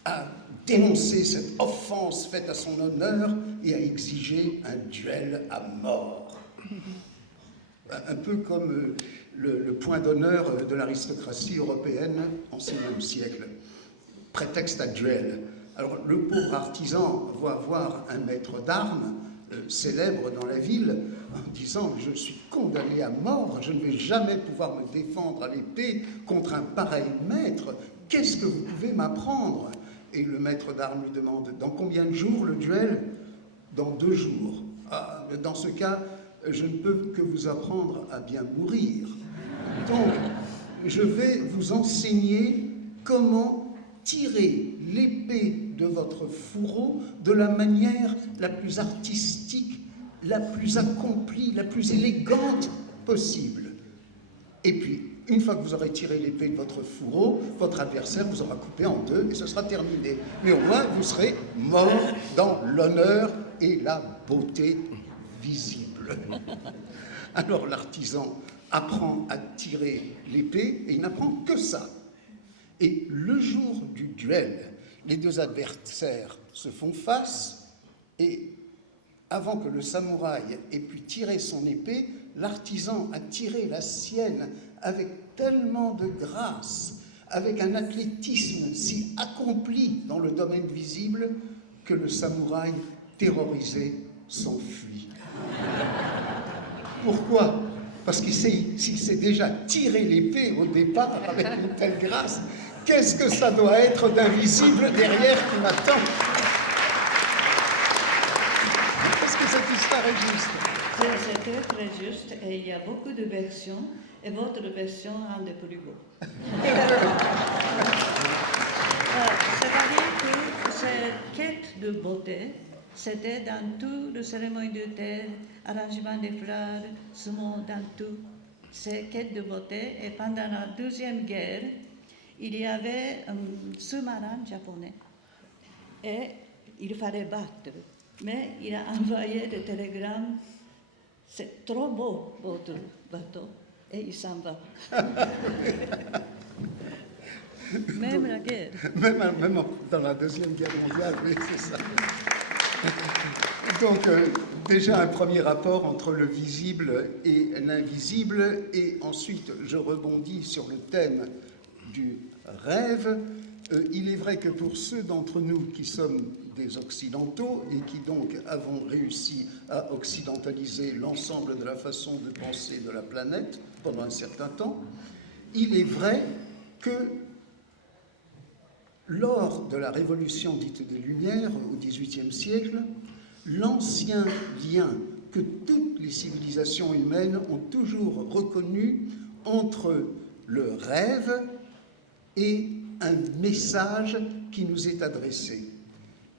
a dénoncé cette offense faite à son honneur et a exigé un duel à mort. Un peu comme le point d'honneur de l'aristocratie européenne en XVIe siècle. Prétexte à duel. Alors le pauvre artisan va voir un maître d'armes célèbre dans la ville en disant « Je suis condamné à mort, je ne vais jamais pouvoir me défendre à l'épée contre un pareil maître. Qu'est-ce que vous pouvez m'apprendre ?» Et le maître d'armes lui demande « Dans combien de jours le duel ?»« Dans 2 jours. » Ah, dans ce cas, je ne peux que vous apprendre à bien mourir. Donc, je vais vous enseigner comment tirer l'épée de votre fourreau de la manière la plus artistique, la plus accomplie, la plus élégante possible. Et puis, une fois que vous aurez tiré l'épée de votre fourreau, votre adversaire vous aura coupé en 2 et ce sera terminé. Mais au moins, vous serez mort dans l'honneur et la beauté visible. Alors l'artisan apprend à tirer l'épée et il n'apprend que ça. Et le jour du duel, les 2 adversaires se font face et avant que le samouraï ait pu tirer son épée, l'artisan a tiré la sienne avec tellement de grâce, avec un athlétisme si accompli dans le domaine visible que le samouraï, terrorisé, s'enfuit. Pourquoi ? Parce qu'il s'est déjà tiré l'épée au départ avec une telle grâce. Qu'est-ce que ça doit être d'invisible derrière qui m'attend ? Est-ce que cette histoire est juste ? C'était très juste et il y a beaucoup de versions et votre version est un des plus beaux. C'est-à-dire que cette quête de beauté, c'était dans toute la cérémonie de thé, arrangement des fleurs, sumo, dans tout. Ces quêtes de beauté. Et pendant la Deuxième Guerre, il y avait un sous-marin japonais. Et il fallait battre. Mais il a envoyé des télégrammes. C'est trop beau, votre bateau. Et il s'en va. Même la guerre. Même dans la Deuxième Guerre mondiale, oui, c'est ça. Donc, déjà un premier rapport entre le visible et l'invisible, et ensuite je rebondis sur le thème du rêve. Il est vrai que pour ceux d'entre nous qui sommes des Occidentaux et qui donc avons réussi à occidentaliser l'ensemble de la façon de penser de la planète pendant un certain temps, il est vrai que lors de la révolution dite des Lumières au XVIIIe siècle, l'ancien lien que toutes les civilisations humaines ont toujours reconnu entre le rêve et un message qui nous est adressé.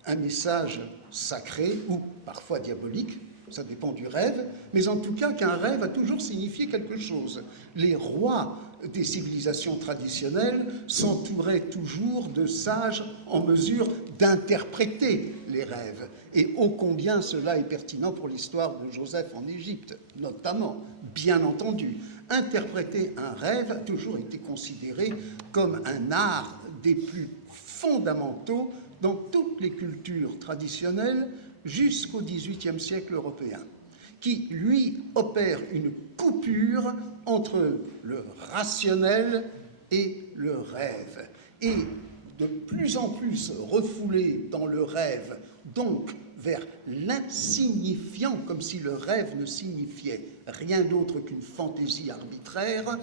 Un message sacré ou parfois diabolique, ça dépend du rêve, mais en tout cas qu'un rêve a toujours signifié quelque chose. Les rois des civilisations traditionnelles s'entouraient toujours de sages en mesure d'interpréter les rêves. Et ô combien cela est pertinent pour l'histoire de Joseph en Égypte, notamment, bien entendu. Interpréter un rêve a toujours été considéré comme un art des plus fondamentaux dans toutes les cultures traditionnelles jusqu'au XVIIIe siècle européen, qui, lui, opère une coupure entre le rationnel et le rêve. Et de plus en plus refoulé dans le rêve, donc vers l'insignifiant, comme si le rêve ne signifiait rien d'autre qu'une fantaisie arbitraire,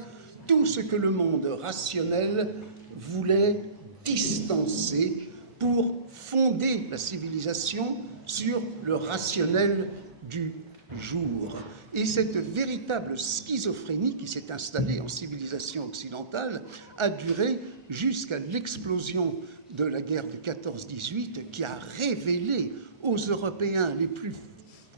tout ce que le monde rationnel voulait distancer pour fonder la civilisation sur le rationnel du jour. Et cette véritable schizophrénie qui s'est installée en civilisation occidentale a duré jusqu'à l'explosion de la guerre de 14-18 qui a révélé aux Européens les plus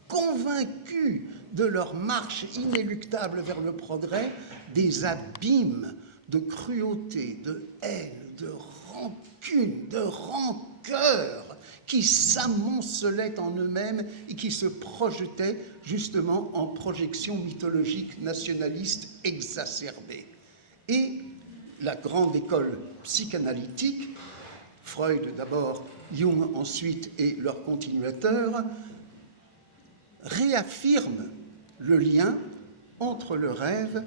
convaincus de leur marche inéluctable vers le progrès des abîmes de cruauté, de haine, de rancune, de rancœur qui s'amoncelaient en eux-mêmes et qui se projetaient justement en projections mythologiques nationalistes exacerbées. Et la grande école psychanalytique, Freud d'abord, Jung ensuite et leurs continuateurs, réaffirme le lien entre le rêve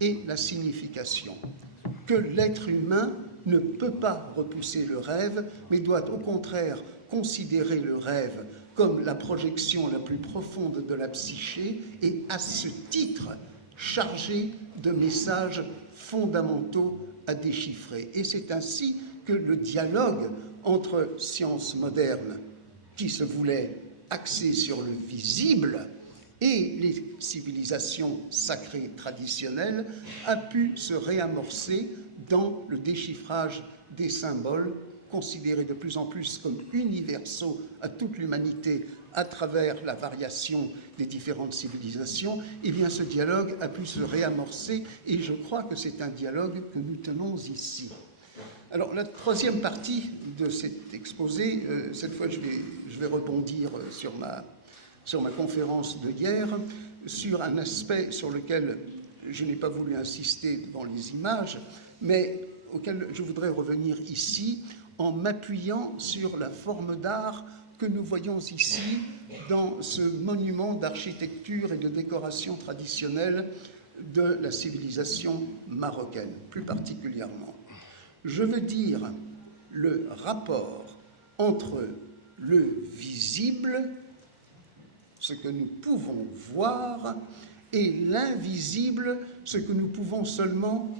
et la signification, que l'être humain ne peut pas repousser le rêve, mais doit au contraire considérer le rêve comme la projection la plus profonde de la psyché et à ce titre chargé de messages fondamentaux à déchiffrer. Et c'est ainsi que le dialogue entre sciences modernes, qui se voulait axé sur le visible, et les civilisations sacrées traditionnelles, a pu se réamorcer dans le déchiffrage des symboles, considérés de plus en plus comme universaux à toute l'humanité à travers la variation des différentes civilisations. Et bien ce dialogue a pu se réamorcer, et je crois que c'est un dialogue que nous tenons ici. Alors, la troisième partie de cet exposé, cette fois je vais rebondir sur ma conférence de hier, sur un aspect sur lequel je n'ai pas voulu insister devant les images, mais auquel je voudrais revenir ici en m'appuyant sur la forme d'art que nous voyons ici dans ce monument d'architecture et de décoration traditionnelle de la civilisation marocaine, plus particulièrement. Je veux dire le rapport entre le visible, ce que nous pouvons voir, et l'invisible, ce que nous pouvons seulement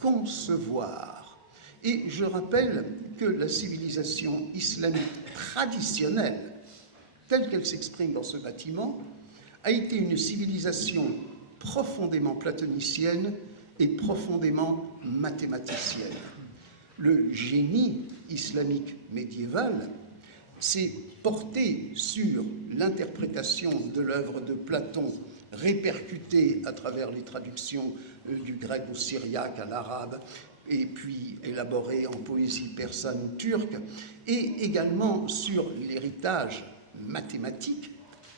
concevoir. Et je rappelle que la civilisation islamique traditionnelle, telle qu'elle s'exprime dans ce bâtiment, a été une civilisation profondément platonicienne et profondément mathématicienne. Le génie islamique médiéval s'est porté sur l'interprétation de l'œuvre de Platon, répercutée à travers les traductions du grec au syriaque à l'arabe, et puis élaborée en poésie persane ou turque, et également sur l'héritage mathématique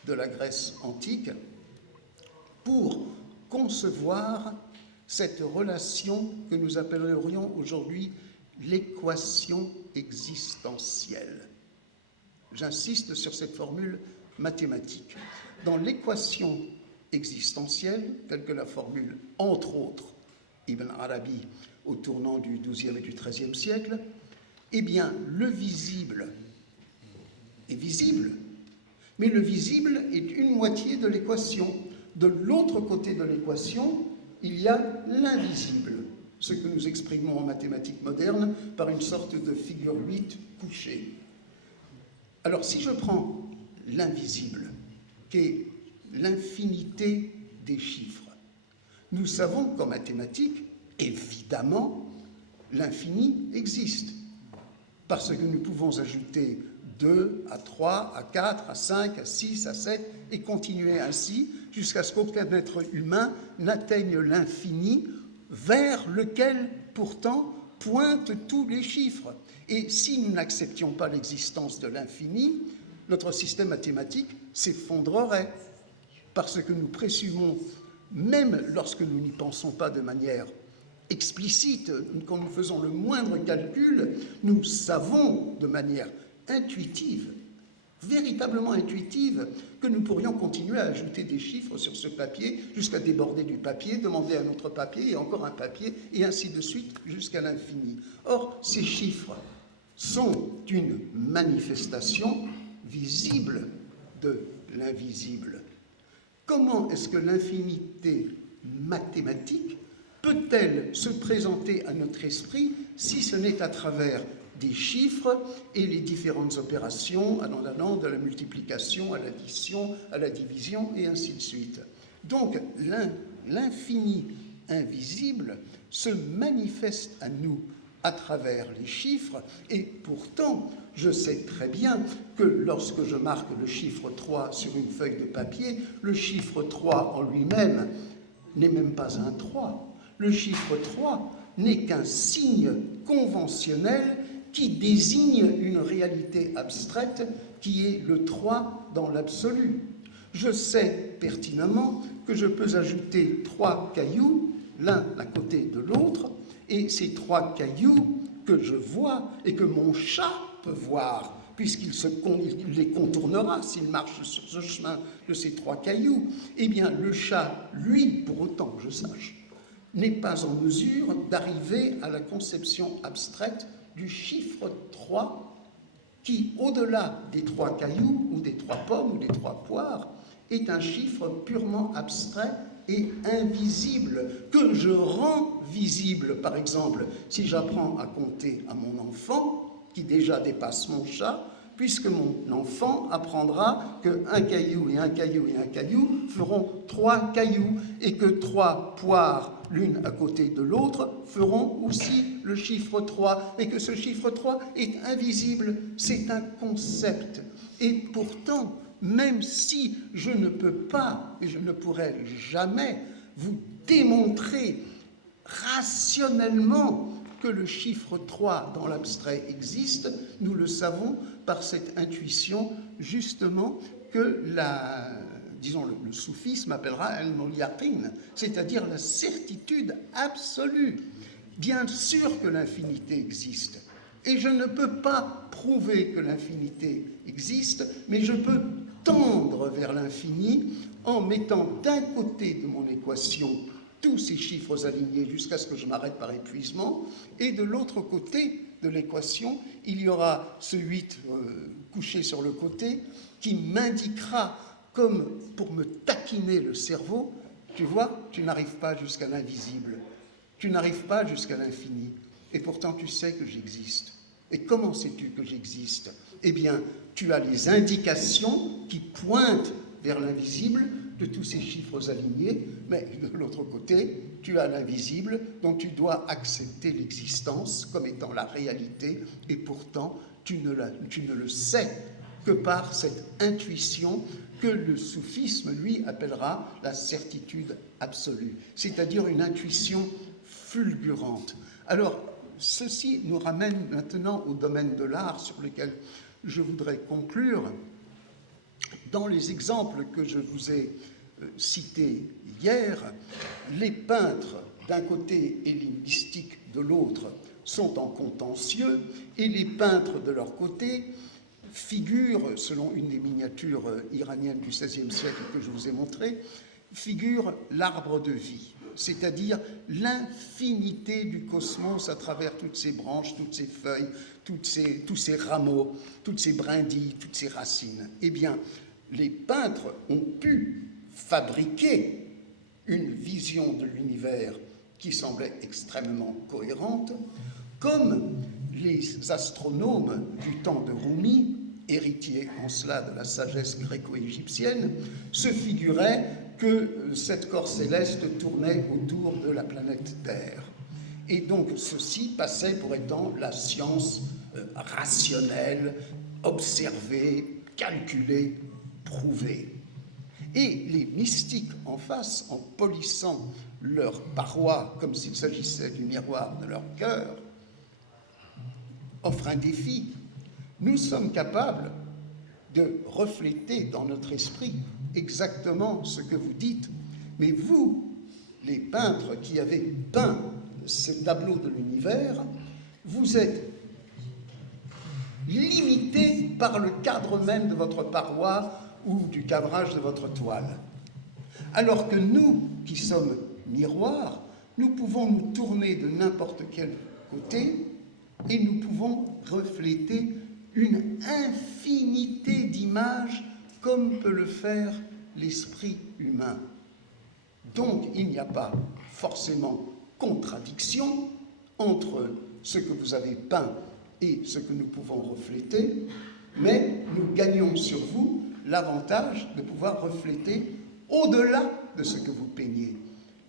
de la Grèce antique, pour concevoir cette relation que nous appellerions aujourd'hui l'équation existentielle. J'insiste sur cette formule mathématique. Dans l'équation existentielle, telle que la formule, entre autres, Ibn Arabi au tournant du XIIe et du XIIIe siècle, eh bien, le visible est visible, mais le visible est une moitié de l'équation. De l'autre côté de l'équation, il y a l'invisible, ce que nous exprimons en mathématiques modernes par une sorte de figure 8 couchée. Alors, si je prends l'invisible, qui est l'infinité des chiffres, nous savons qu'en mathématiques, évidemment, l'infini existe, parce que nous pouvons ajouter 2 à 3, à 4, à 5, à 6, à 7, et continuer ainsi jusqu'à ce qu'aucun être humain n'atteigne l'infini vers lequel, pourtant, pointent tous les chiffres. Et si nous n'acceptions pas l'existence de l'infini, notre système mathématique s'effondrerait, parce que nous présumons, même lorsque nous n'y pensons pas de manière explicite, quand nous faisons le moindre calcul, nous savons de manière intuitive, véritablement intuitive, que nous pourrions continuer à ajouter des chiffres sur ce papier jusqu'à déborder du papier, demander un autre papier et encore un papier, et ainsi de suite jusqu'à l'infini. Or, ces chiffres sont une manifestation visible de l'invisible. Comment est-ce que l'infinité mathématique peut-elle se présenter à notre esprit si ce n'est à travers des chiffres et les différentes opérations allant de la multiplication à l'addition, à la division et ainsi de suite. Donc l'infini invisible se manifeste à nous à travers les chiffres, et pourtant je sais très bien que lorsque je marque le chiffre 3 sur une feuille de papier, le chiffre 3 en lui-même n'est même pas un 3. Le chiffre 3 n'est qu'un signe conventionnel qui désigne une réalité abstraite qui est le 3 dans l'absolu. Je sais pertinemment que je peux ajouter 3 cailloux, l'un à côté de l'autre, et ces 3 cailloux que je vois et que mon chat peut voir, puisqu'il les contournera s'il marche sur ce chemin de ces 3 cailloux, eh bien le chat, lui, pour autant que je sache, n'est pas en mesure d'arriver à la conception abstraite du chiffre 3 qui, au-delà des 3 cailloux ou des 3 pommes ou des 3 poires, est un chiffre purement abstrait et invisible, que je rends visible. Par exemple, si j'apprends à compter à mon enfant, qui déjà dépasse mon chat, puisque mon enfant apprendra qu'un caillou et un caillou et un caillou feront 3 cailloux, et que 3 poires, l'une à côté de l'autre, feront aussi le chiffre 3, et que ce chiffre 3 est invisible, c'est un concept. Et pourtant, même si je ne peux pas, et je ne pourrai jamais vous démontrer rationnellement que le chiffre 3 dans l'abstrait existe, nous le savons par cette intuition, justement, que le soufisme appellera al-yaqin, c'est-à-dire la certitude absolue. Bien sûr que l'infinité existe, et je ne peux pas prouver que l'infinité existe, mais je peux tendre vers l'infini en mettant d'un côté de mon équation tous ces chiffres alignés jusqu'à ce que je m'arrête par épuisement, et de l'autre côté de l'équation, il y aura ce 8 couché sur le côté qui m'indiquera, comme pour me taquiner le cerveau, tu vois, tu n'arrives pas jusqu'à l'invisible, tu n'arrives pas jusqu'à l'infini, et pourtant tu sais que j'existe. Et comment sais-tu que j'existe? Eh bien, tu as les indications qui pointent vers l'invisible de tous ces chiffres alignés, mais de l'autre côté, tu as l'invisible dont tu dois accepter l'existence comme étant la réalité, et pourtant tu ne le sais que par cette intuition que le soufisme, lui, appellera la certitude absolue, c'est-à-dire une intuition fulgurante. Alors, ceci nous ramène maintenant au domaine de l'art sur lequel je voudrais conclure. Dans les exemples que je vous ai cités hier, les peintres d'un côté et les mystiques de l'autre sont en contentieux et les peintres de leur côté figurent, selon une des miniatures iraniennes du XVIe siècle que je vous ai montrées, figure l'arbre de vie, c'est-à-dire l'infinité du cosmos à travers toutes ses branches, toutes ses feuilles, tous ses rameaux, toutes ses brindilles, toutes ses racines. Eh bien, les peintres ont pu fabriquer une vision de l'univers qui semblait extrêmement cohérente, comme les astronomes du temps de Rumi, héritiers en cela de la sagesse gréco-égyptienne, se figuraient que cette corps céleste tournait autour de la planète Terre. Et donc ceci passait pour étant la science rationnelle, observée, calculée, prouvée. Et les mystiques en face, en polissant leurs parois comme s'il s'agissait du miroir de leur cœur, offrent un défi. Nous sommes capables de refléter dans notre esprit exactement ce que vous dites, mais vous, les peintres qui avez peint ces tableaux de l'univers, vous êtes limités par le cadre même de votre paroi ou du cadrage de votre toile. Alors que nous, qui sommes miroirs, nous pouvons nous tourner de n'importe quel côté et nous pouvons refléter une infinité d'images comme peut le faire l'esprit humain. Donc il n'y a pas forcément contradiction entre ce que vous avez peint et ce que nous pouvons refléter, mais nous gagnons sur vous l'avantage de pouvoir refléter au-delà de ce que vous peignez.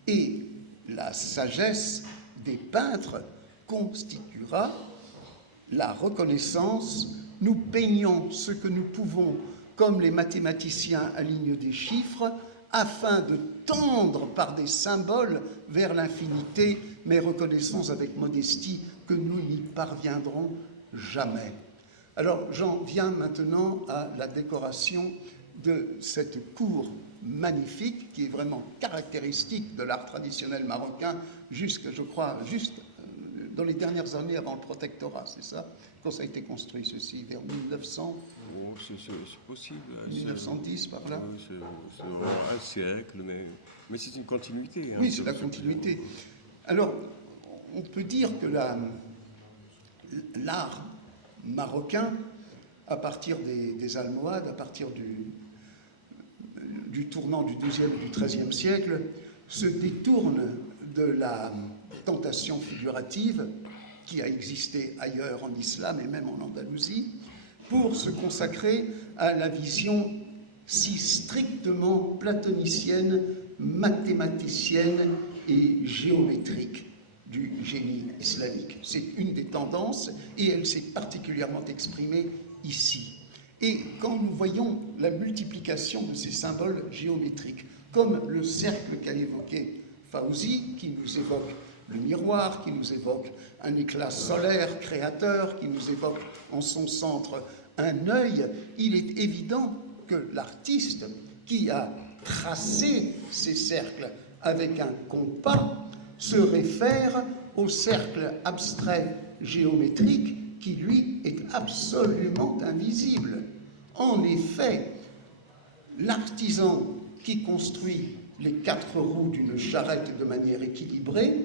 Et la sagesse des peintres constituera la reconnaissance. Nous peignons ce que nous pouvons, comme les mathématiciens alignent des chiffres, afin de tendre par des symboles vers l'infinité, mais reconnaissons avec modestie que nous n'y parviendrons jamais. Alors j'en viens maintenant à la décoration de cette cour magnifique, qui est vraiment caractéristique de l'art traditionnel marocain, jusque, je crois, juste dans les dernières années avant le protectorat, c'est ça? Quand ça a été construit, ceci, vers 1900 Oh, c'est possible. 1910, par là? Oui, c'est un siècle, mais c'est une continuité. Hein, oui, c'est la continuité. Alors, on peut dire que l'art marocain, à partir des Almohades, à partir du tournant du XIIe et du XIIIe siècle, se détourne de la tentation figurative qui a existé ailleurs en islam et même en Andalousie, pour se consacrer à la vision si strictement platonicienne, mathématicienne et géométrique du génie islamique. C'est une des tendances et elle s'est particulièrement exprimée ici. Et quand nous voyons la multiplication de ces symboles géométriques, comme le cercle qu'a évoqué Fawzi, qui nous évoque le miroir, qui nous évoque un éclat solaire créateur, qui nous évoque en son centre un œil, il est évident que l'artiste qui a tracé ces cercles avec un compas se réfère au cercle abstrait géométrique qui, lui, est absolument invisible. En effet, l'artisan qui construit les 4 roues d'une charrette de manière équilibrée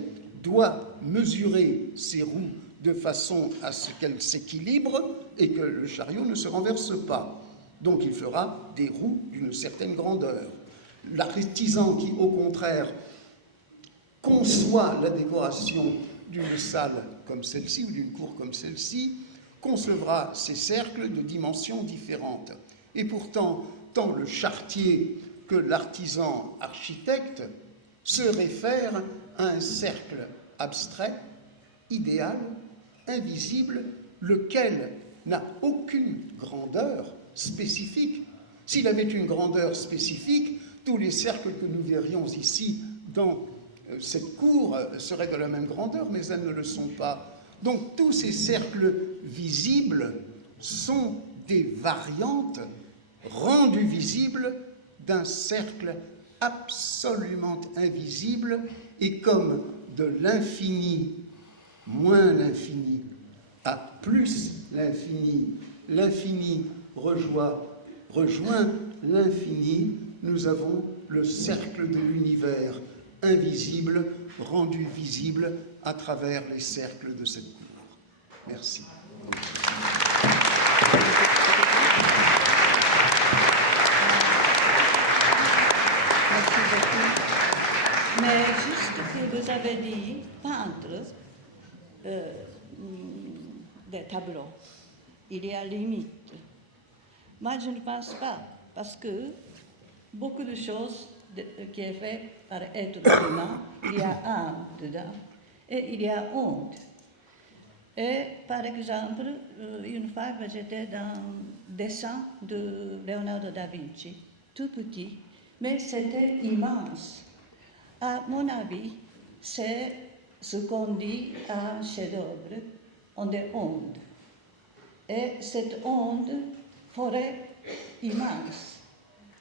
doit mesurer ces roues de façon à ce qu'elles s'équilibrent et que le chariot ne se renverse pas. Donc il fera des roues d'une certaine grandeur. L'artisan qui, au contraire, conçoit la décoration d'une salle comme celle-ci ou d'une cour comme celle-ci, concevra ces cercles de dimensions différentes. Et pourtant, tant le charretier que l'artisan architecte se réfèrent à un cercle abstrait, idéal, invisible, lequel n'a aucune grandeur spécifique. S'il avait une grandeur spécifique, tous les cercles que nous verrions ici dans cette cour seraient de la même grandeur, mais elles ne le sont pas. Donc tous ces cercles visibles sont des variantes rendues visibles d'un cercle absolument invisible, et comme de l'infini moins l'infini à plus l'infini, l'infini rejoint l'infini, nous avons le cercle de l'univers invisible rendu visible à travers les cercles de cette cour. Merci. Merci beaucoup. Mais juste que vous avez dit, peindre des tableaux, il y a limite. Moi, je ne pense pas, parce que beaucoup de choses qui est fait par être humain, il y a âme dedans, et il y a honte. Et par exemple, une fois, j'étais dans un dessin de Leonardo da Vinci, tout petit, mais c'était immense. À mon avis, c'est ce qu'on dit un chef-d'œuvre, on dit onde. Et cette onde, forêt immense,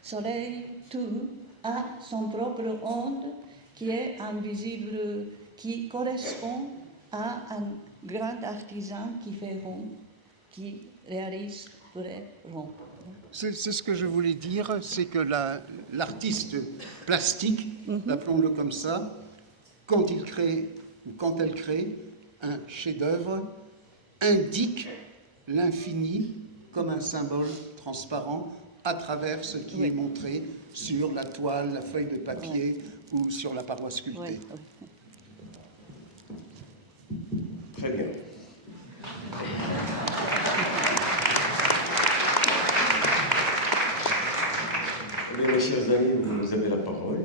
soleil, tout, a son propre onde qui est invisible, qui correspond à un grand artisan qui fait rond, qui réalise vrai rond. C'est ce que je voulais dire, c'est que l'artiste plastique, appelons-le comme ça, quand il crée ou quand elle crée un chef-d'œuvre, indique l'infini comme un symbole transparent à travers ce qui est montré sur la toile, la feuille de papier ou sur la paroi sculptée. Très bien. Mes chers amis, vous avez la parole,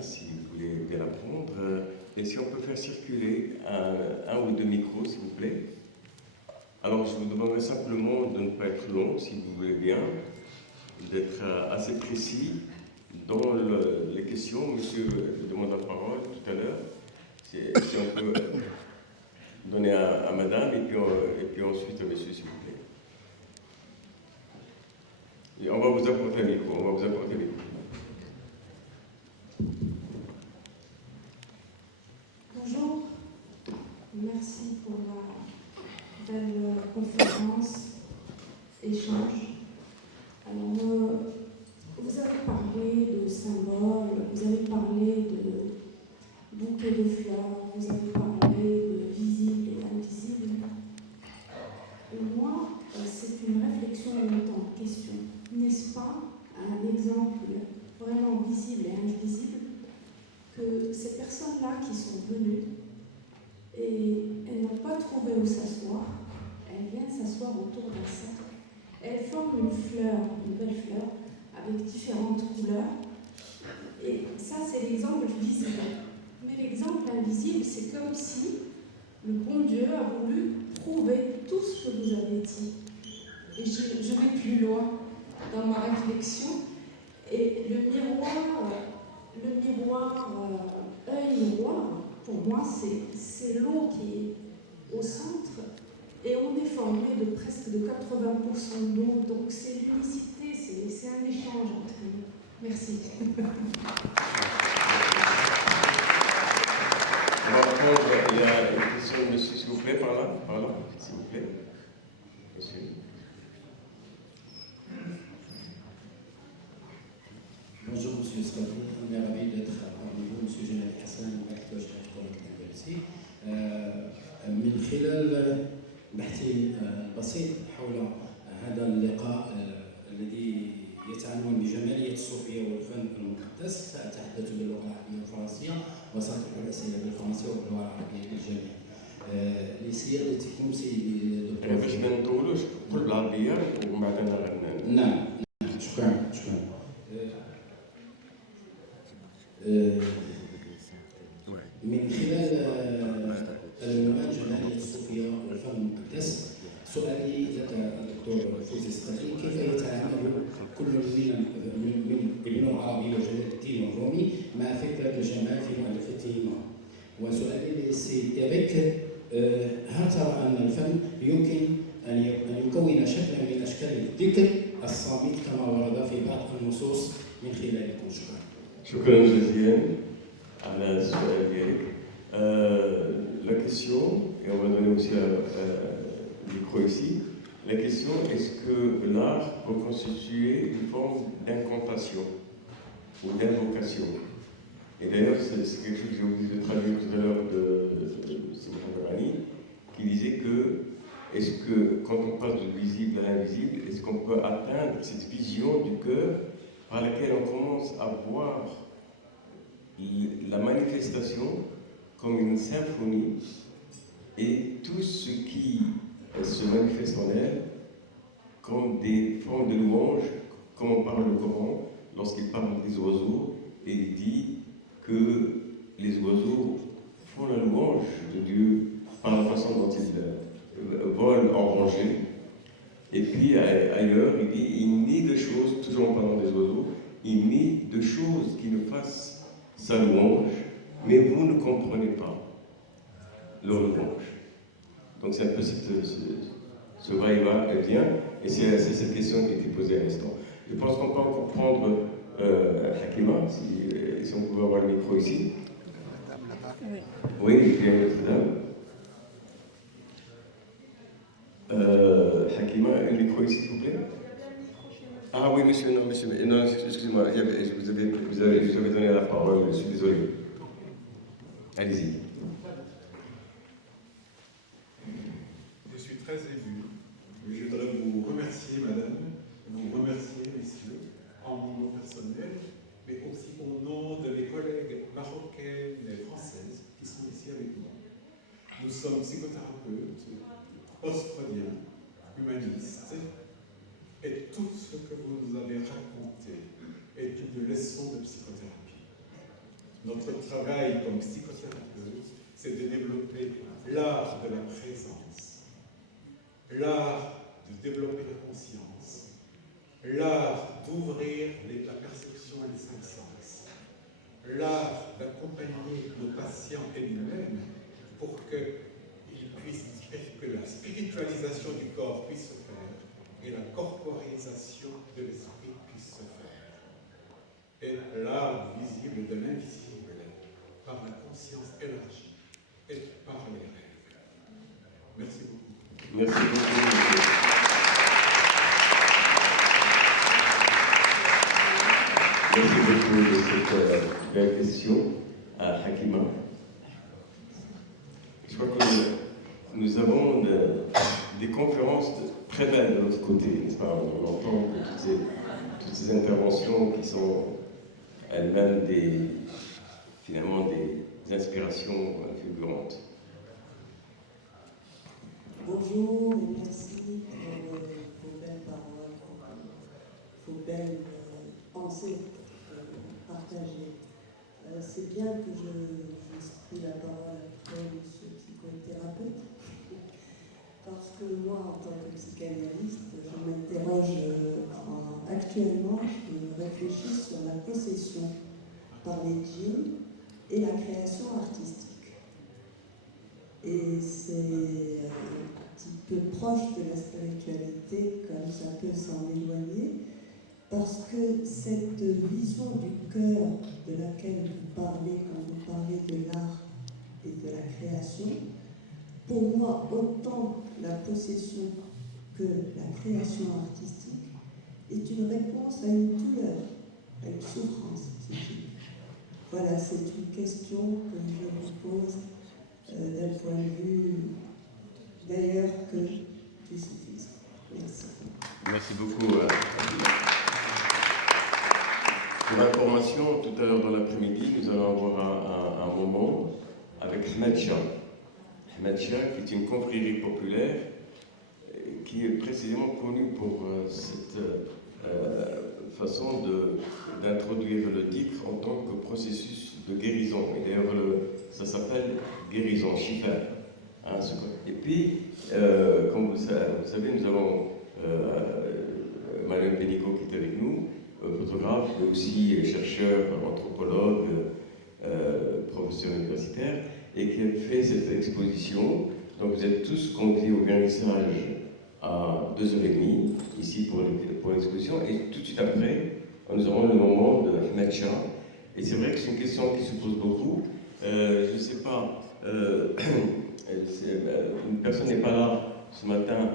si vous voulez bien la prendre. Et si on peut faire circuler un ou deux micros, s'il vous plaît. Alors, je vous demanderai simplement de ne pas être long, si vous voulez bien, d'être assez précis dans les questions. Monsieur demande la parole tout à l'heure. Si on peut donner à madame et puis ensuite à monsieur, s'il vous plaît. Et on va vous apporter un micro, Bonjour, merci pour la belle conférence, échange. Alors, vous avez parlé de symboles, vous avez parlé de bouquets de fleurs, vous avez parlé de visible et invisible. Et moi, c'est une réflexion en même temps, question. N'est-ce pas un exemple vraiment visible et invisible que ces personnes-là qui sont venues et elles n'ont pas trouvé où s'asseoir, elles viennent s'asseoir autour d'un cercle, elles forment une fleur, une belle fleur, avec différentes couleurs, et ça c'est l'exemple visible. Mais l'exemple invisible, c'est comme si le bon Dieu a voulu prouver tout ce que vous avez dit. Et je vais plus loin dans ma réflexion, et le miroir œil miroir, pour moi, c'est l'eau qui est au centre, et on est formé de presque de 80% d'eau, donc c'est l'unicité, c'est un échange entre nous. Merci. On va prendre, il y a une question de monsieur, s'il vous plaît, par là, s'il vous plaît. Monsieur. Bonjour Monsieur Sravi, on est ravi d'être parmi vous, Monsieur Jalal Hassan, directeur général de l'UNIFRSI. من خلال بحثي البسيط حول هذا اللقاء الذي يتعنون بجمالية الصوفية والفن المقدس، سأتحدث باللغة العربية والفرنسية وسأطرح الأسئلة بالفرنسية وباللغة العربية للجميع. لسيادتكم سيدي الدكتور. باش ما نطولوش قل بالعربية ومن بعد نعم، شكرا. من خلال العنوان جمالية الصوفية والفن المقدس، سؤالي لك الدكتور فوزي السقطي، كيف يتعامل كل من ابن العربي وجلال الدين الرومي مع فكرة الجمال في مؤلفتهما؟ وسؤالي للسيد إيريك، هل ترى أن الفن يمكن أن يكون شكلا من أشكال الذكر الصامت كما ورد في بعض النصوص من خلالكم؟ شكرا. شكرا جزيلا على السؤال ديالك. la question, et on va donner aussi le micro ici, la question, est-ce que l'art peut constituer une forme d'incantation ou d'invocation? Et d'ailleurs, c'est quelque chose que j'ai oublié de traduire tout à l'heure de Simon Rani, qui disait que, est-ce que, quand on passe du visible à l'invisible, est-ce qu'on peut atteindre cette vision du cœur par laquelle on commence à voir la manifestation comme une symphonie et tout ce qui se manifeste en elle comme des formes de louanges, comme on parle le Coran lorsqu'il parle des oiseaux et il dit que les oiseaux font la louange de Dieu par la façon dont ils volent en rangée. Et puis ailleurs, il dit il nie de choses, toujours en parlant des oiseaux, il nie de choses qui ne fassent sa louange, mais vous ne comprenez pas leur louange. Donc c'est un peu ce va-et-vient, et c'est cette question qui a été posée à l'instant. Je pense qu'on peut encore prendre Hakima, si on pouvait avoir le micro ici. Oui, il y a une autre dame. Hakima, un micro ici, s'il vous plaît. Ah oui, monsieur, non, excusez-moi, vous avez donné la parole, je suis désolé. Allez-y. Je suis très ému. Je voudrais vous remercier, madame, vous remercier, messieurs, en mon nom personnel, mais aussi au nom de mes collègues marocaines et françaises qui sont ici avec moi. Nous sommes psychothérapeutes, post-freudiens, humanistes, et tout ce que vous nous avez raconté est une leçon de psychothérapie. Notre travail comme psychothérapeute, c'est de développer l'art de la présence, l'art de développer la conscience, l'art d'ouvrir la perception et les cinq sens, l'art d'accompagner nos patients et nous-mêmes pour que la spiritualisation du corps puisse se faire et la corporéisation de l'esprit puisse se faire. Et l'art visible de l'invisible par la conscience élargie et par les rêves. Merci beaucoup. Merci beaucoup. Merci beaucoup de cette belle question à Hakima. Je crois que nous avons des conférences très belles de l'autre côté, n'est-ce pas? On entend toutes ces interventions qui sont elles-mêmes finalement des inspirations fulgurantes. Bonjour et merci pour vos belles paroles, vos belles pensées partagées. C'est bien que j'ai pris la parole après M. psychothérapeute, parce que moi, en tant que psychanalyste, je m'interroge actuellement, je réfléchis sur la possession par les djinns et la création artistique. Et c'est un petit peu proche de la spiritualité, comme ça peut s'en éloigner, parce que cette vision du cœur de laquelle vous parlez quand vous parlez de l'art et de la création, pour moi, autant la possession que la création artistique est une réponse à une douleur, à une souffrance psychique. Voilà, c'est une question que je vous pose d'un point de vue d'ailleurs que du soufisme. Merci. Merci beaucoup. Pour information, tout à l'heure dans l'après-midi, nous allons avoir un moment avec Ahmed Shah. Ahmed Shah, qui est une confrérie populaire, qui est précisément connue pour cette façon d'introduire le titre en tant que processus de guérison. Et d'ailleurs, ça s'appelle guérison, shifa. Et puis, comme vous savez, nous avons Manuel Benico qui est avec nous, photographe, mais aussi chercheur, anthropologue, professeur universitaire, et qui a fait cette exposition. Donc vous êtes tous conviés au vernissage à 2h30, ici pour l'exposition, et tout de suite après, nous aurons le moment de Ahmed Shah. Et c'est vrai que c'est une question qui se pose beaucoup. Je ne sais pas une personne n'est pas là ce matin.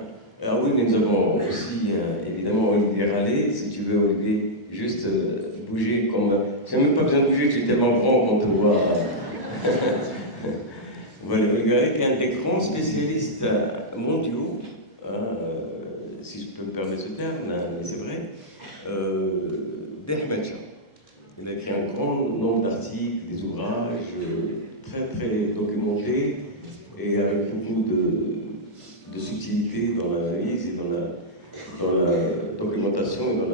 Ah oui, mais nous avons aussi évidemment Olivier Rallet, si tu veux Olivier, juste bouger comme... Tu n'as même pas besoin de bouger, tu es tellement grand qu'on te voit. Voilà, Olivier Rallet qui est un des grands spécialistes mondiaux, si je peux me permettre ce terme, mais c'est vrai, d'Ahmed Shah. Il a écrit un grand nombre d'articles, des ouvrages très très documentés et avec beaucoup de subtilité dans l'analyse et dans la documentation et dans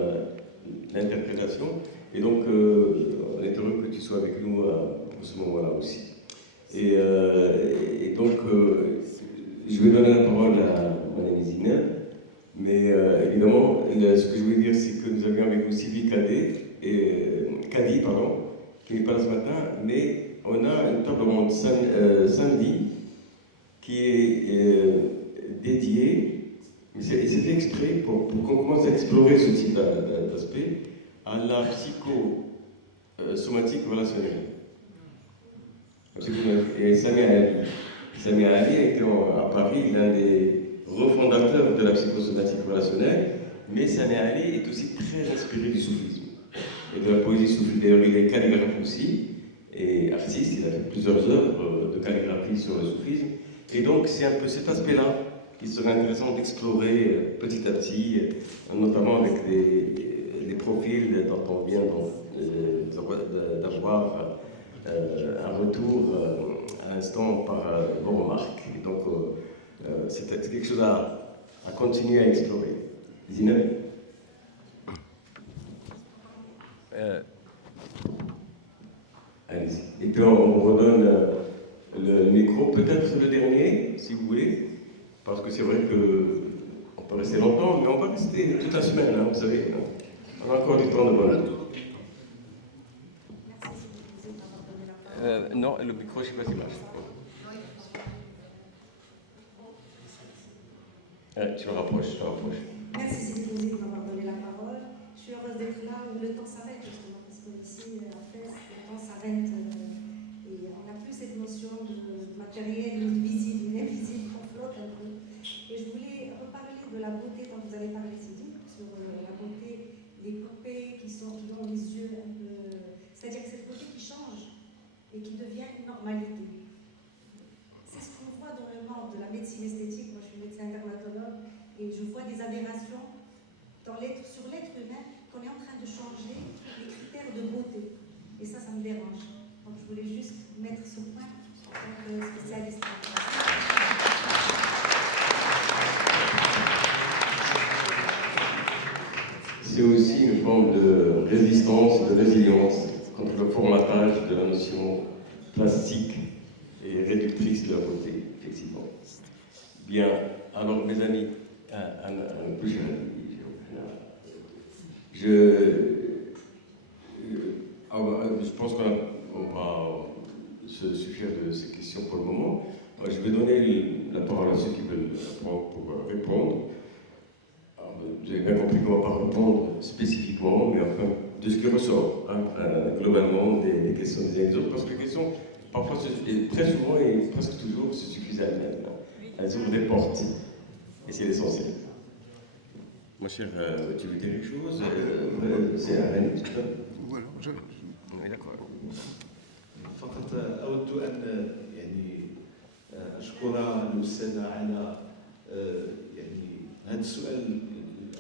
l'interprétation. Et donc, on est heureux que tu sois avec nous pour ce moment-là aussi. Et donc, je vais donner la parole à Mme Zineb, mais évidemment, ce que je voulais dire, c'est que nous avions avec nous Sylvie Kadi, qui n'est pas là ce matin, mais on a une table ronde samedi qui est dédiée, et c'est fait exprès pour qu'on commence à explorer ce type d'aspect, à la psychosomatique relationnelle. Et Samia Ali a été à Paris l'un des refondateurs de la psychosomatique relationnelle, mais Samia Ali est aussi très inspiré du soufisme et de la poésie soufie. D'ailleurs, il est calligraphe aussi et artiste, il a fait plusieurs œuvres de calligraphie sur le soufisme. Et donc, c'est un peu cet aspect-là qui serait intéressant d'explorer petit à petit, notamment avec les profils dont on vient d'avoir un retour à l'instant par vos remarques. Et donc, c'est quelque chose à continuer à explorer. Zineb? Allez-y. Et puis on vous redonne le micro, peut-être le dernier, si vous voulez, parce que c'est vrai qu'on peut rester longtemps, mais on va rester toute la semaine, hein, vous savez. On a encore du temps de bonheur. Non, le micro, je ne sais pas si marche. Tu le rapproches, Merci Sylvie de m'avoir donné la parole. Je suis heureuse d'être là où le temps s'arrête, justement, parce qu'ici, en fait, le temps s'arrête et on n'a plus cette notion de matériel, de visible, l'invisible, qu'on flotte un peu. Et je voulais reparler de la beauté dont vous avez parlé, Sylvie, sur la beauté des poupées qui ont les yeux un peu. C'est-à-dire que cette beauté qui change et qui devient une normalité. C'est ce qu'on voit dans le monde de la médecine esthétique. Moi, je suis médecin dermatologue et je vois des aberrations sur l'être humain qu'on est en train de changer les critères de beauté. Et ça me dérange. Donc, je voulais juste mettre ce point en tant que spécialiste. C'est aussi une forme de résistance, de résilience contre le formatage de la notion plastique et réductrice de la beauté, effectivement. Bien, alors mes amis, un peu cher ami, je pense qu'on va se suffire de ces questions pour le moment. Je vais donner la parole à ceux qui veulent pour répondre. Vous avez bien compris qu'on ne va pas répondre spécifiquement, mais enfin, de ce qui ressort, globalement, des questions des uns et des autres, parce que les questions, parfois, très souvent et presque toujours, se suffisent à elles-mêmes. Elles ouvrent des portes, et c'est l'essentiel. Mon cher, tu veux dire quelque chose? C'est un Rennes, c'est ça? Voilà, Oui, d'accord. فقط أود أن يعني أشكر الأستاذة على يعني هذا السؤال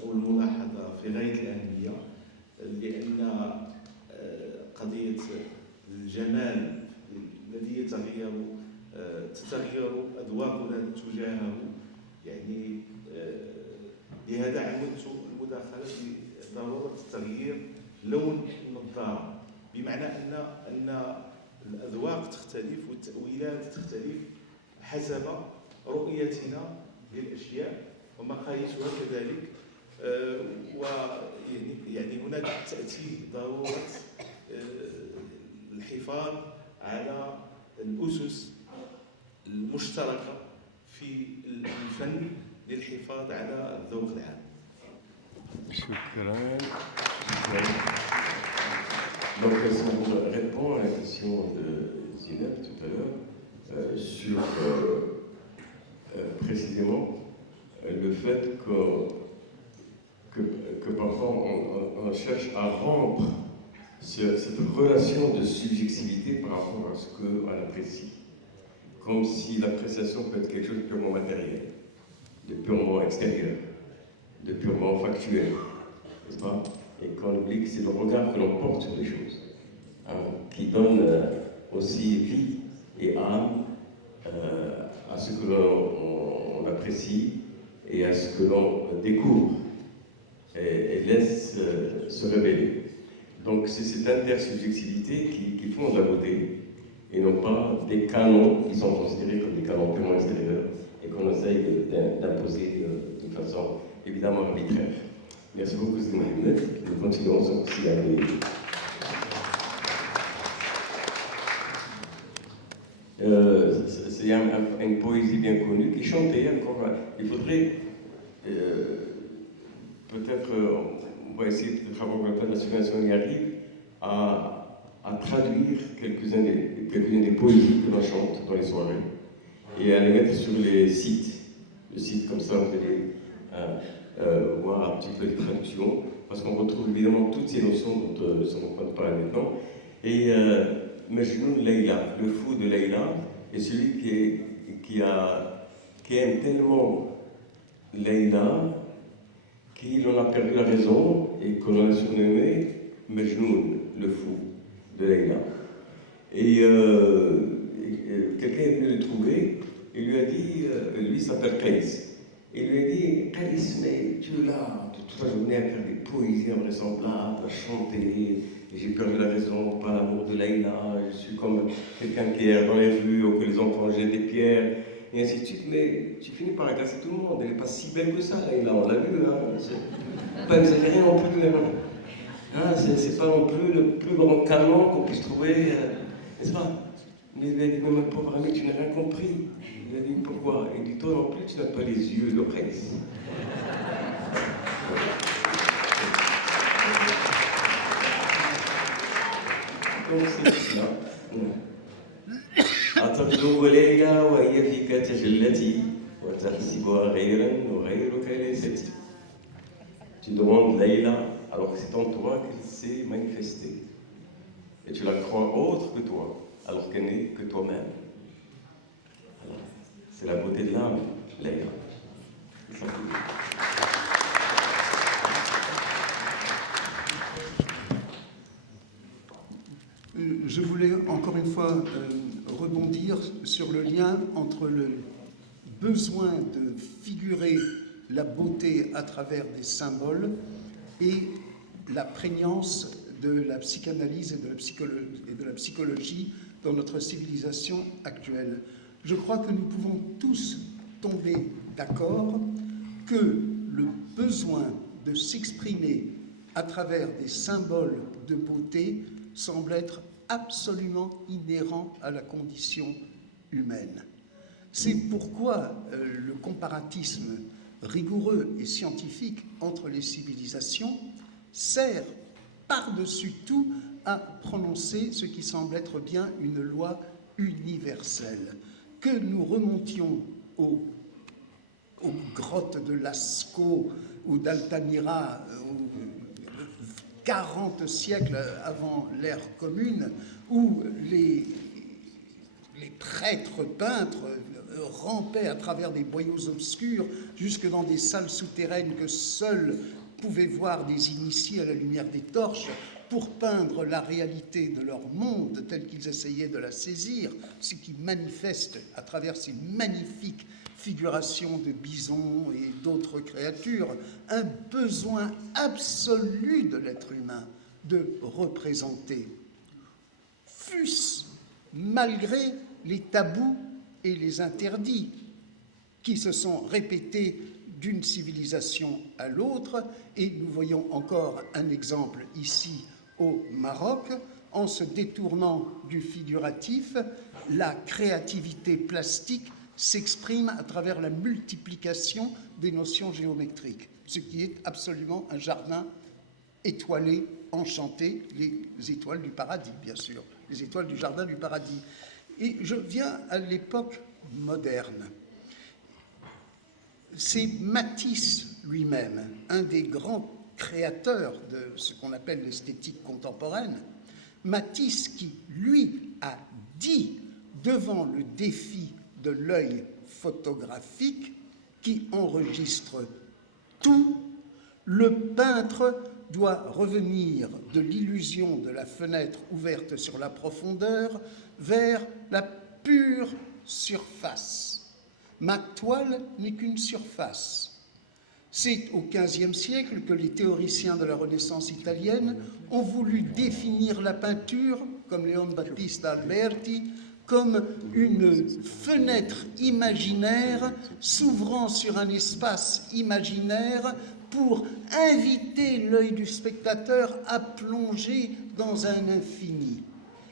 أو الملاحظة في غاية الأهمية، لأن قضية الجمال الذي تتغير أذواقنا تجاهه، يعني لهذا عودت المداخلة بضرورة تغيير لون النظارة، بمعنى أن الأذواق تختلف والتأويلات تختلف حسب رؤيتنا للأشياء ومقاييسها كذلك، ويعني هناك تأتي ضرورة الحفاظ على الأسس المشتركة في الفن للحفاظ على الذوق العام. شكرا. Donc, si on répond à la question de Zineb tout à l'heure, sur précisément le fait que parfois on cherche à rompre cette relation de subjectivité par rapport à ce qu'on apprécie. Comme si l'appréciation peut être quelque chose de purement matériel, de purement extérieur, de purement factuel, n'est-ce pas? Et qu'on oublie que c'est le regard que l'on porte sur les choses, hein, qui donne aussi vie et âme à ce que l'on apprécie et à ce que l'on découvre et laisse se révéler. Donc c'est cette intersubjectivité qui fonde la beauté et non pas des canons qui sont considérés comme des canons purement extérieurs et qu'on essaye d'imposer d'une façon évidemment arbitraire. Merci beaucoup, Mohamed. Nous continuons aussi à aller. C'est une poésie bien connue qui chantait encore. Il faudrait peut-être, on va essayer peut-être avant que la situation y arrive, à traduire quelques-unes des poésies que l'on chante dans les soirées et à les mettre sur les sites. Le site comme ça, vous allez voir un petit peu les traductions, parce qu'on retrouve évidemment toutes ces notions dont on va parler maintenant. Et Majnoun Leïla, le fou de Leïla, est celui qui aime tellement Leïla qu'il en a perdu la raison et qu'on a surnommé Majnoun, le fou de Leïla. Et quelqu'un est venu le trouver et lui a dit, lui s'appelle Kaïs, et lui a dit, Kaïs, mais tu es là toute la journée à faire des poésies invraisemblables, à chanter, et j'ai perdu la raison par l'amour de Leïla, je suis comme quelqu'un qui erre dans les rues ou que les enfants jettent des pierres, et ainsi de suite, mais tu finis par agacer tout le monde, elle n'est pas si belle que ça, Leïla, on l'a vu, hein, c'est pas exagéré non plus, hein, c'est pas non plus le plus grand canon qu'on puisse trouver, n'est-ce pas? Mais il a dit, mais ma pauvre amie, tu n'as rien compris. Il a dit, pourquoi? Il dit, toi non plus, tu n'as pas les yeux de presse. Donc c'est cela. أتطلب ليلى وهي فيك تجلتي وتحسبها غيرا وغيرك ليست. Tu demandes Leïla alors que c'est en toi qu'elle s'est manifestée. Et tu la crois autre que toi alors qu'elle n'est que toi-même. C'est la beauté de l'âme, Leïla. C'est ça. Je voulais encore une fois rebondir sur le lien entre le besoin de figurer la beauté à travers des symboles et la prégnance de la psychanalyse et de la psychologie dans notre civilisation actuelle. Je crois que nous pouvons tous tomber d'accord que le besoin de s'exprimer à travers des symboles de beauté semble être absolument inhérent à la condition humaine. C'est pourquoi le comparatisme rigoureux et scientifique entre les civilisations sert par-dessus tout à prononcer ce qui semble être bien une loi universelle. Que nous remontions aux grottes de Lascaux ou d'Altamira, 40 siècles avant l'ère commune, où les prêtres peintres rampaient à travers des boyaux obscurs jusque dans des salles souterraines que seuls pouvaient voir des initiés à la lumière des torches pour peindre la réalité de leur monde tel qu'ils essayaient de la saisir, ce qui manifeste à travers ces magnifiques figurations de bisons et d'autres créatures un besoin absolu de l'être humain de représenter, fût-ce malgré les tabous et les interdits qui se sont répétés d'une civilisation à l'autre, et nous voyons encore un exemple ici au Maroc. En se détournant du figuratif, la créativité plastique s'exprime à travers la multiplication des notions géométriques, ce qui est absolument un jardin étoilé, enchanté, les étoiles du paradis, bien sûr, les étoiles du jardin du paradis. Et je viens à l'époque moderne. C'est Matisse lui-même, un des grands créateurs de ce qu'on appelle l'esthétique contemporaine, Matisse qui, lui, a dit devant le défi de l'œil photographique qui enregistre tout, le peintre doit revenir de l'illusion de la fenêtre ouverte sur la profondeur vers la pure surface. Ma toile n'est qu'une surface. C'est au XVe siècle que les théoriciens de la Renaissance italienne ont voulu définir la peinture, comme Leon Battista Alberti, comme une fenêtre imaginaire s'ouvrant sur un espace imaginaire pour inviter l'œil du spectateur à plonger dans un infini.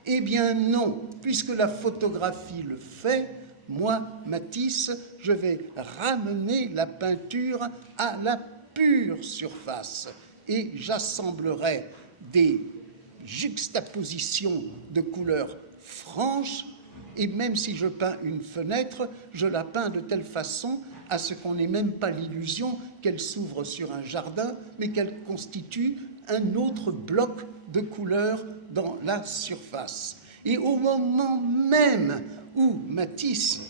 Eh bien non, puisque la photographie le fait, moi, Matisse, je vais ramener la peinture à la pure surface et j'assemblerai des juxtapositions de couleurs franches et même si je peins une fenêtre, je la peins de telle façon à ce qu'on n'ait même pas l'illusion qu'elle s'ouvre sur un jardin, mais qu'elle constitue un autre bloc de couleurs dans la surface. Et au moment même où Matisse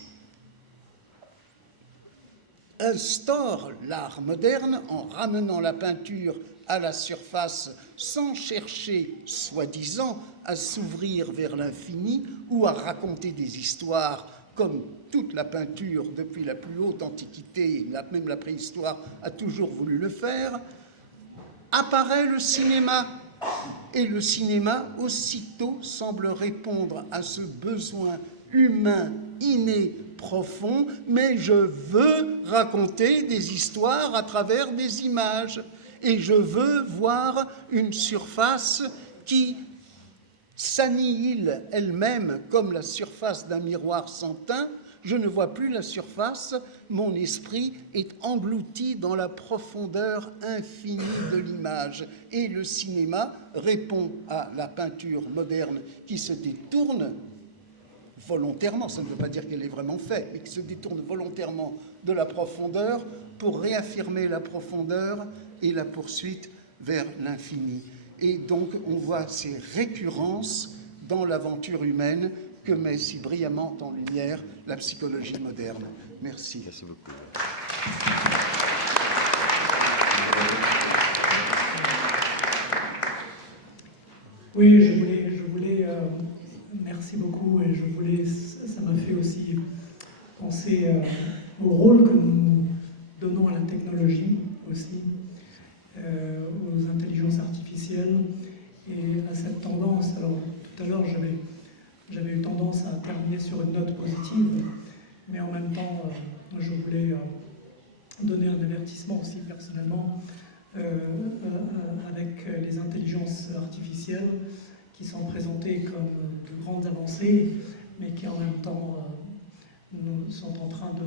instaure l'art moderne en ramenant la peinture à la surface sans chercher, soi-disant, à s'ouvrir vers l'infini ou à raconter des histoires comme toute la peinture depuis la plus haute antiquité, même la préhistoire a toujours voulu le faire, apparaît le cinéma. Et le cinéma, aussitôt, semble répondre à ce besoin humain, inné, profond, mais je veux raconter des histoires à travers des images. Et je veux voir une surface qui s'annihile elle-même comme la surface d'un miroir sans teint. Je ne vois plus la surface, mon esprit est englouti dans la profondeur infinie de l'image. Et le cinéma répond à la peinture moderne qui se détourne volontairement, ça ne veut pas dire qu'elle est vraiment faite, mais qui se détourne volontairement de la profondeur pour réaffirmer la profondeur et la poursuite vers l'infini. Et donc on voit ces récurrences dans l'aventure humaine que met si brillamment en lumière la psychologie moderne. Merci. Merci beaucoup. Oui, je voulais merci beaucoup, et ça m'a fait aussi penser au rôle que nous donnons à la technologie aussi, aux intelligences artificielles et à cette tendance. Alors tout à l'heure j'avais eu tendance à terminer sur une note positive, mais en même temps je voulais donner un avertissement aussi personnellement avec les intelligences artificielles qui sont présentées comme de grandes avancées, mais qui en même temps sont en train de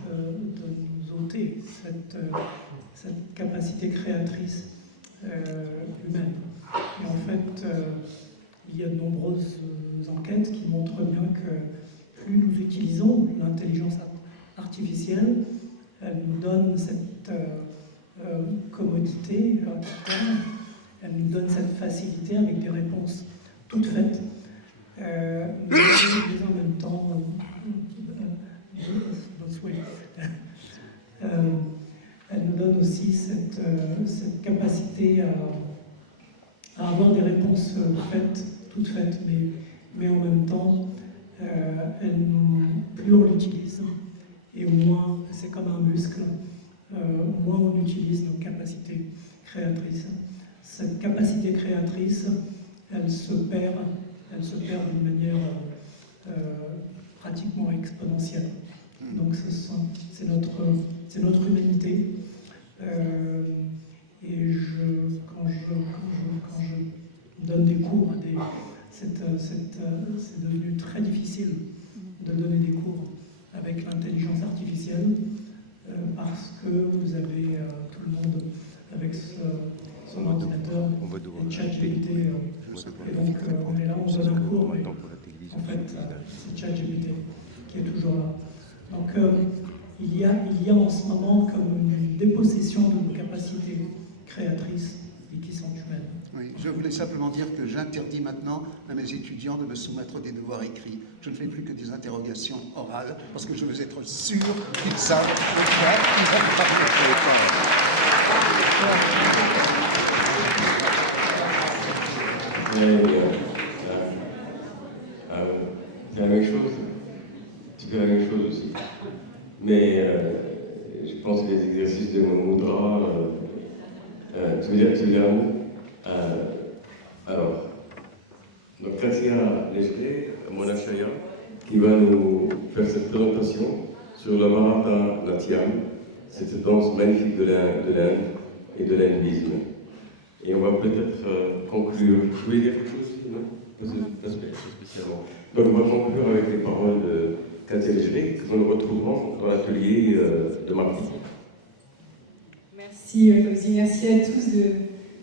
nous ôter cette capacité créatrice humaine. Et en fait, il y a de nombreuses enquêtes qui montrent bien que plus nous utilisons l'intelligence artificielle, elle nous donne cette commodité, elle nous donne cette facilité avec des réponses toutes faites, mais en même temps, elle nous donne aussi cette capacité à avoir des réponses faites, toutes faites, mais en même temps, plus on l'utilise, et au moins, c'est comme un muscle, au moins on utilise nos capacités créatrices. Cette capacité créatrice, elle se perd d'une manière pratiquement exponentielle. Donc c'est notre humanité. Et quand je donne des cours, c'est devenu très difficile de donner des cours avec l'intelligence artificielle parce que vous avez tout le monde avec son ordinateur et ChatGPT. Et donc on est là, on donne un cours, mais en fait, c'est ChatGPT qui est toujours là. Donc, il y a en ce moment comme une dépossession de nos capacités créatrices et qui sont humaines. Oui, je voulais simplement dire que j'interdis maintenant à mes étudiants de me soumettre des devoirs écrits. Je ne fais plus que des interrogations orales parce que je veux être sûr qu'ils savent de quoi ils vont parler. C'est la même chose. Tu fais la même chose aussi. Mais je pense que les exercices de Mudra, tu veux dire un mot alors, donc Katia Lejre, mon achaya, qui va nous faire cette présentation sur le Bharatanatyam, cette danse magnifique de l'Inde et de l'hindouisme. Et on va peut-être conclure. Vous voulez dire quelque chose aussi, non? Pas spécialement. Donc on va conclure avec les paroles de Katia Lejre, que nous retrouverons dans l'atelier de mardi. Merci Fauzi, merci à tous de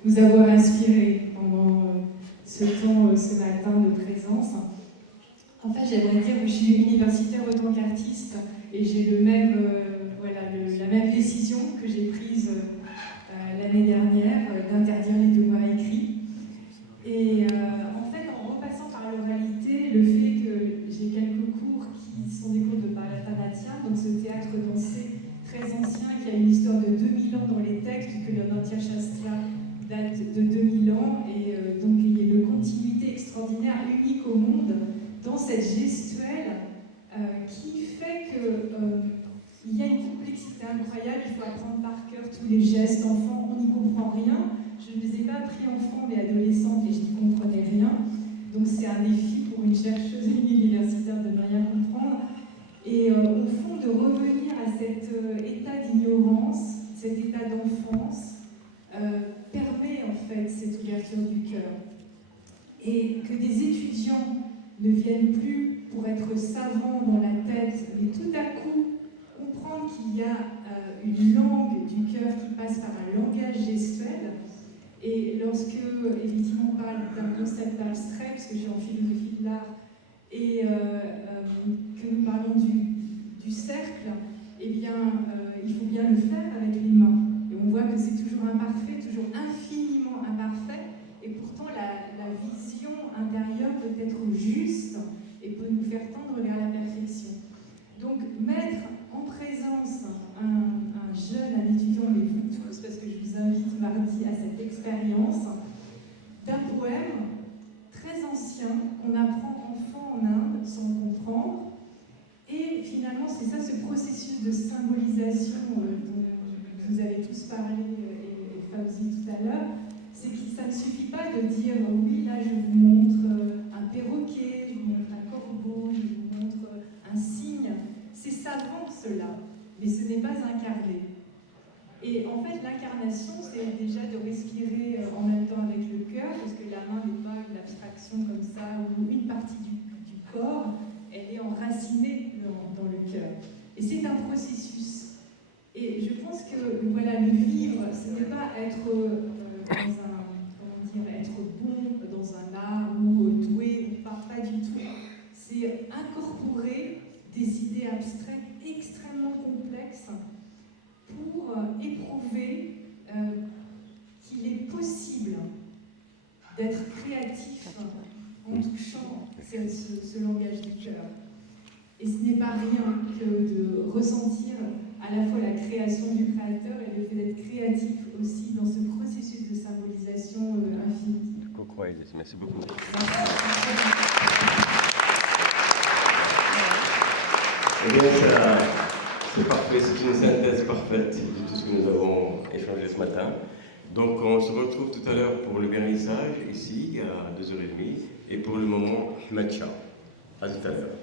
nous avoir inspirés pendant ce temps, ce matin de présence. En fait, j'aimerais dire que je suis universitaire autant qu'artiste et j'ai la même décision que j'ai prise l'année dernière d'interdire les devoirs écrits. Et en fait, en repassant par l'oralité, le fait que j'ai quelques cours qui sont des cours de Bharatanatyam, donc ce théâtre dansé très ancien qui a une histoire de 2000 ans dans les textes, puisque le Natya Shastra date de 2000 ans, et donc il y a une continuité extraordinaire, unique au monde, dans cette gestuelle qui fait qu'il y a une complexité incroyable, il faut apprendre par cœur tous les gestes. Enfant, on n'y comprend rien. Je ne les ai pas appris enfant mais adolescente et je n'y comprenais rien. Donc c'est un défi pour une chercheuse et une universitaire de ne rien comprendre. Et au fond, de revenir à cet état d'ignorance, cet état d'enfance, permet en fait cette ouverture du cœur. Et que des étudiants ne viennent plus pour être savants dans la tête, mais tout à coup comprendre qu'il y a une langue du cœur qui passe par un langage gestuel. Et lorsque, effectivement, on parle d'un concept abstrait, parce que j'ai en philosophie de l'art, et que nous parlons du cercle, eh bien, il faut bien le faire avec les mains. Et on voit que c'est toujours imparfait, toujours infiniment imparfait, et pourtant la vision intérieure peut être juste et peut nous faire tendre vers la perfection. Donc, mettre en présence un jeune, un étudiant, mais vous tous, parce que je vous invite mardi à cette expérience, d'un poème très ancien qu'on apprend enfant en Inde sans comprendre. Et finalement, c'est ça ce processus de symbolisation dont vous avez tous parlé, et Fauzi tout à l'heure, c'est que ça ne suffit pas de dire oui, là je vous montre un perroquet, je vous montre un corbeau, je vous montre un cygne. C'est savant cela, mais ce n'est pas incarné. Et en fait, l'incarnation, c'est déjà de respirer en même temps avec le cœur, parce que la main n'est pas une abstraction comme ça, ou une partie du corps, elle est enracinée dans le cœur. Et c'est un processus. Et je pense que voilà, le vivre, ce n'est pas être être bon dans un art ou doué, pas du tout. C'est incorporer des idées abstraites extrêmement complexes pour éprouver qu'il est possible d'être créatif en touchant ce langage du cœur. Et ce n'est pas rien que de ressentir à la fois la création du créateur et le fait d'être créatif aussi dans ce processus de symbolisation infinie. Merci beaucoup. Eh bien, c'est parfait, c'est une synthèse parfaite de tout ce que nous avons échangé ce matin. Donc, on se retrouve tout à l'heure pour le vernissage, ici, à 2h30, et pour le moment, matcha. À tout à l'heure.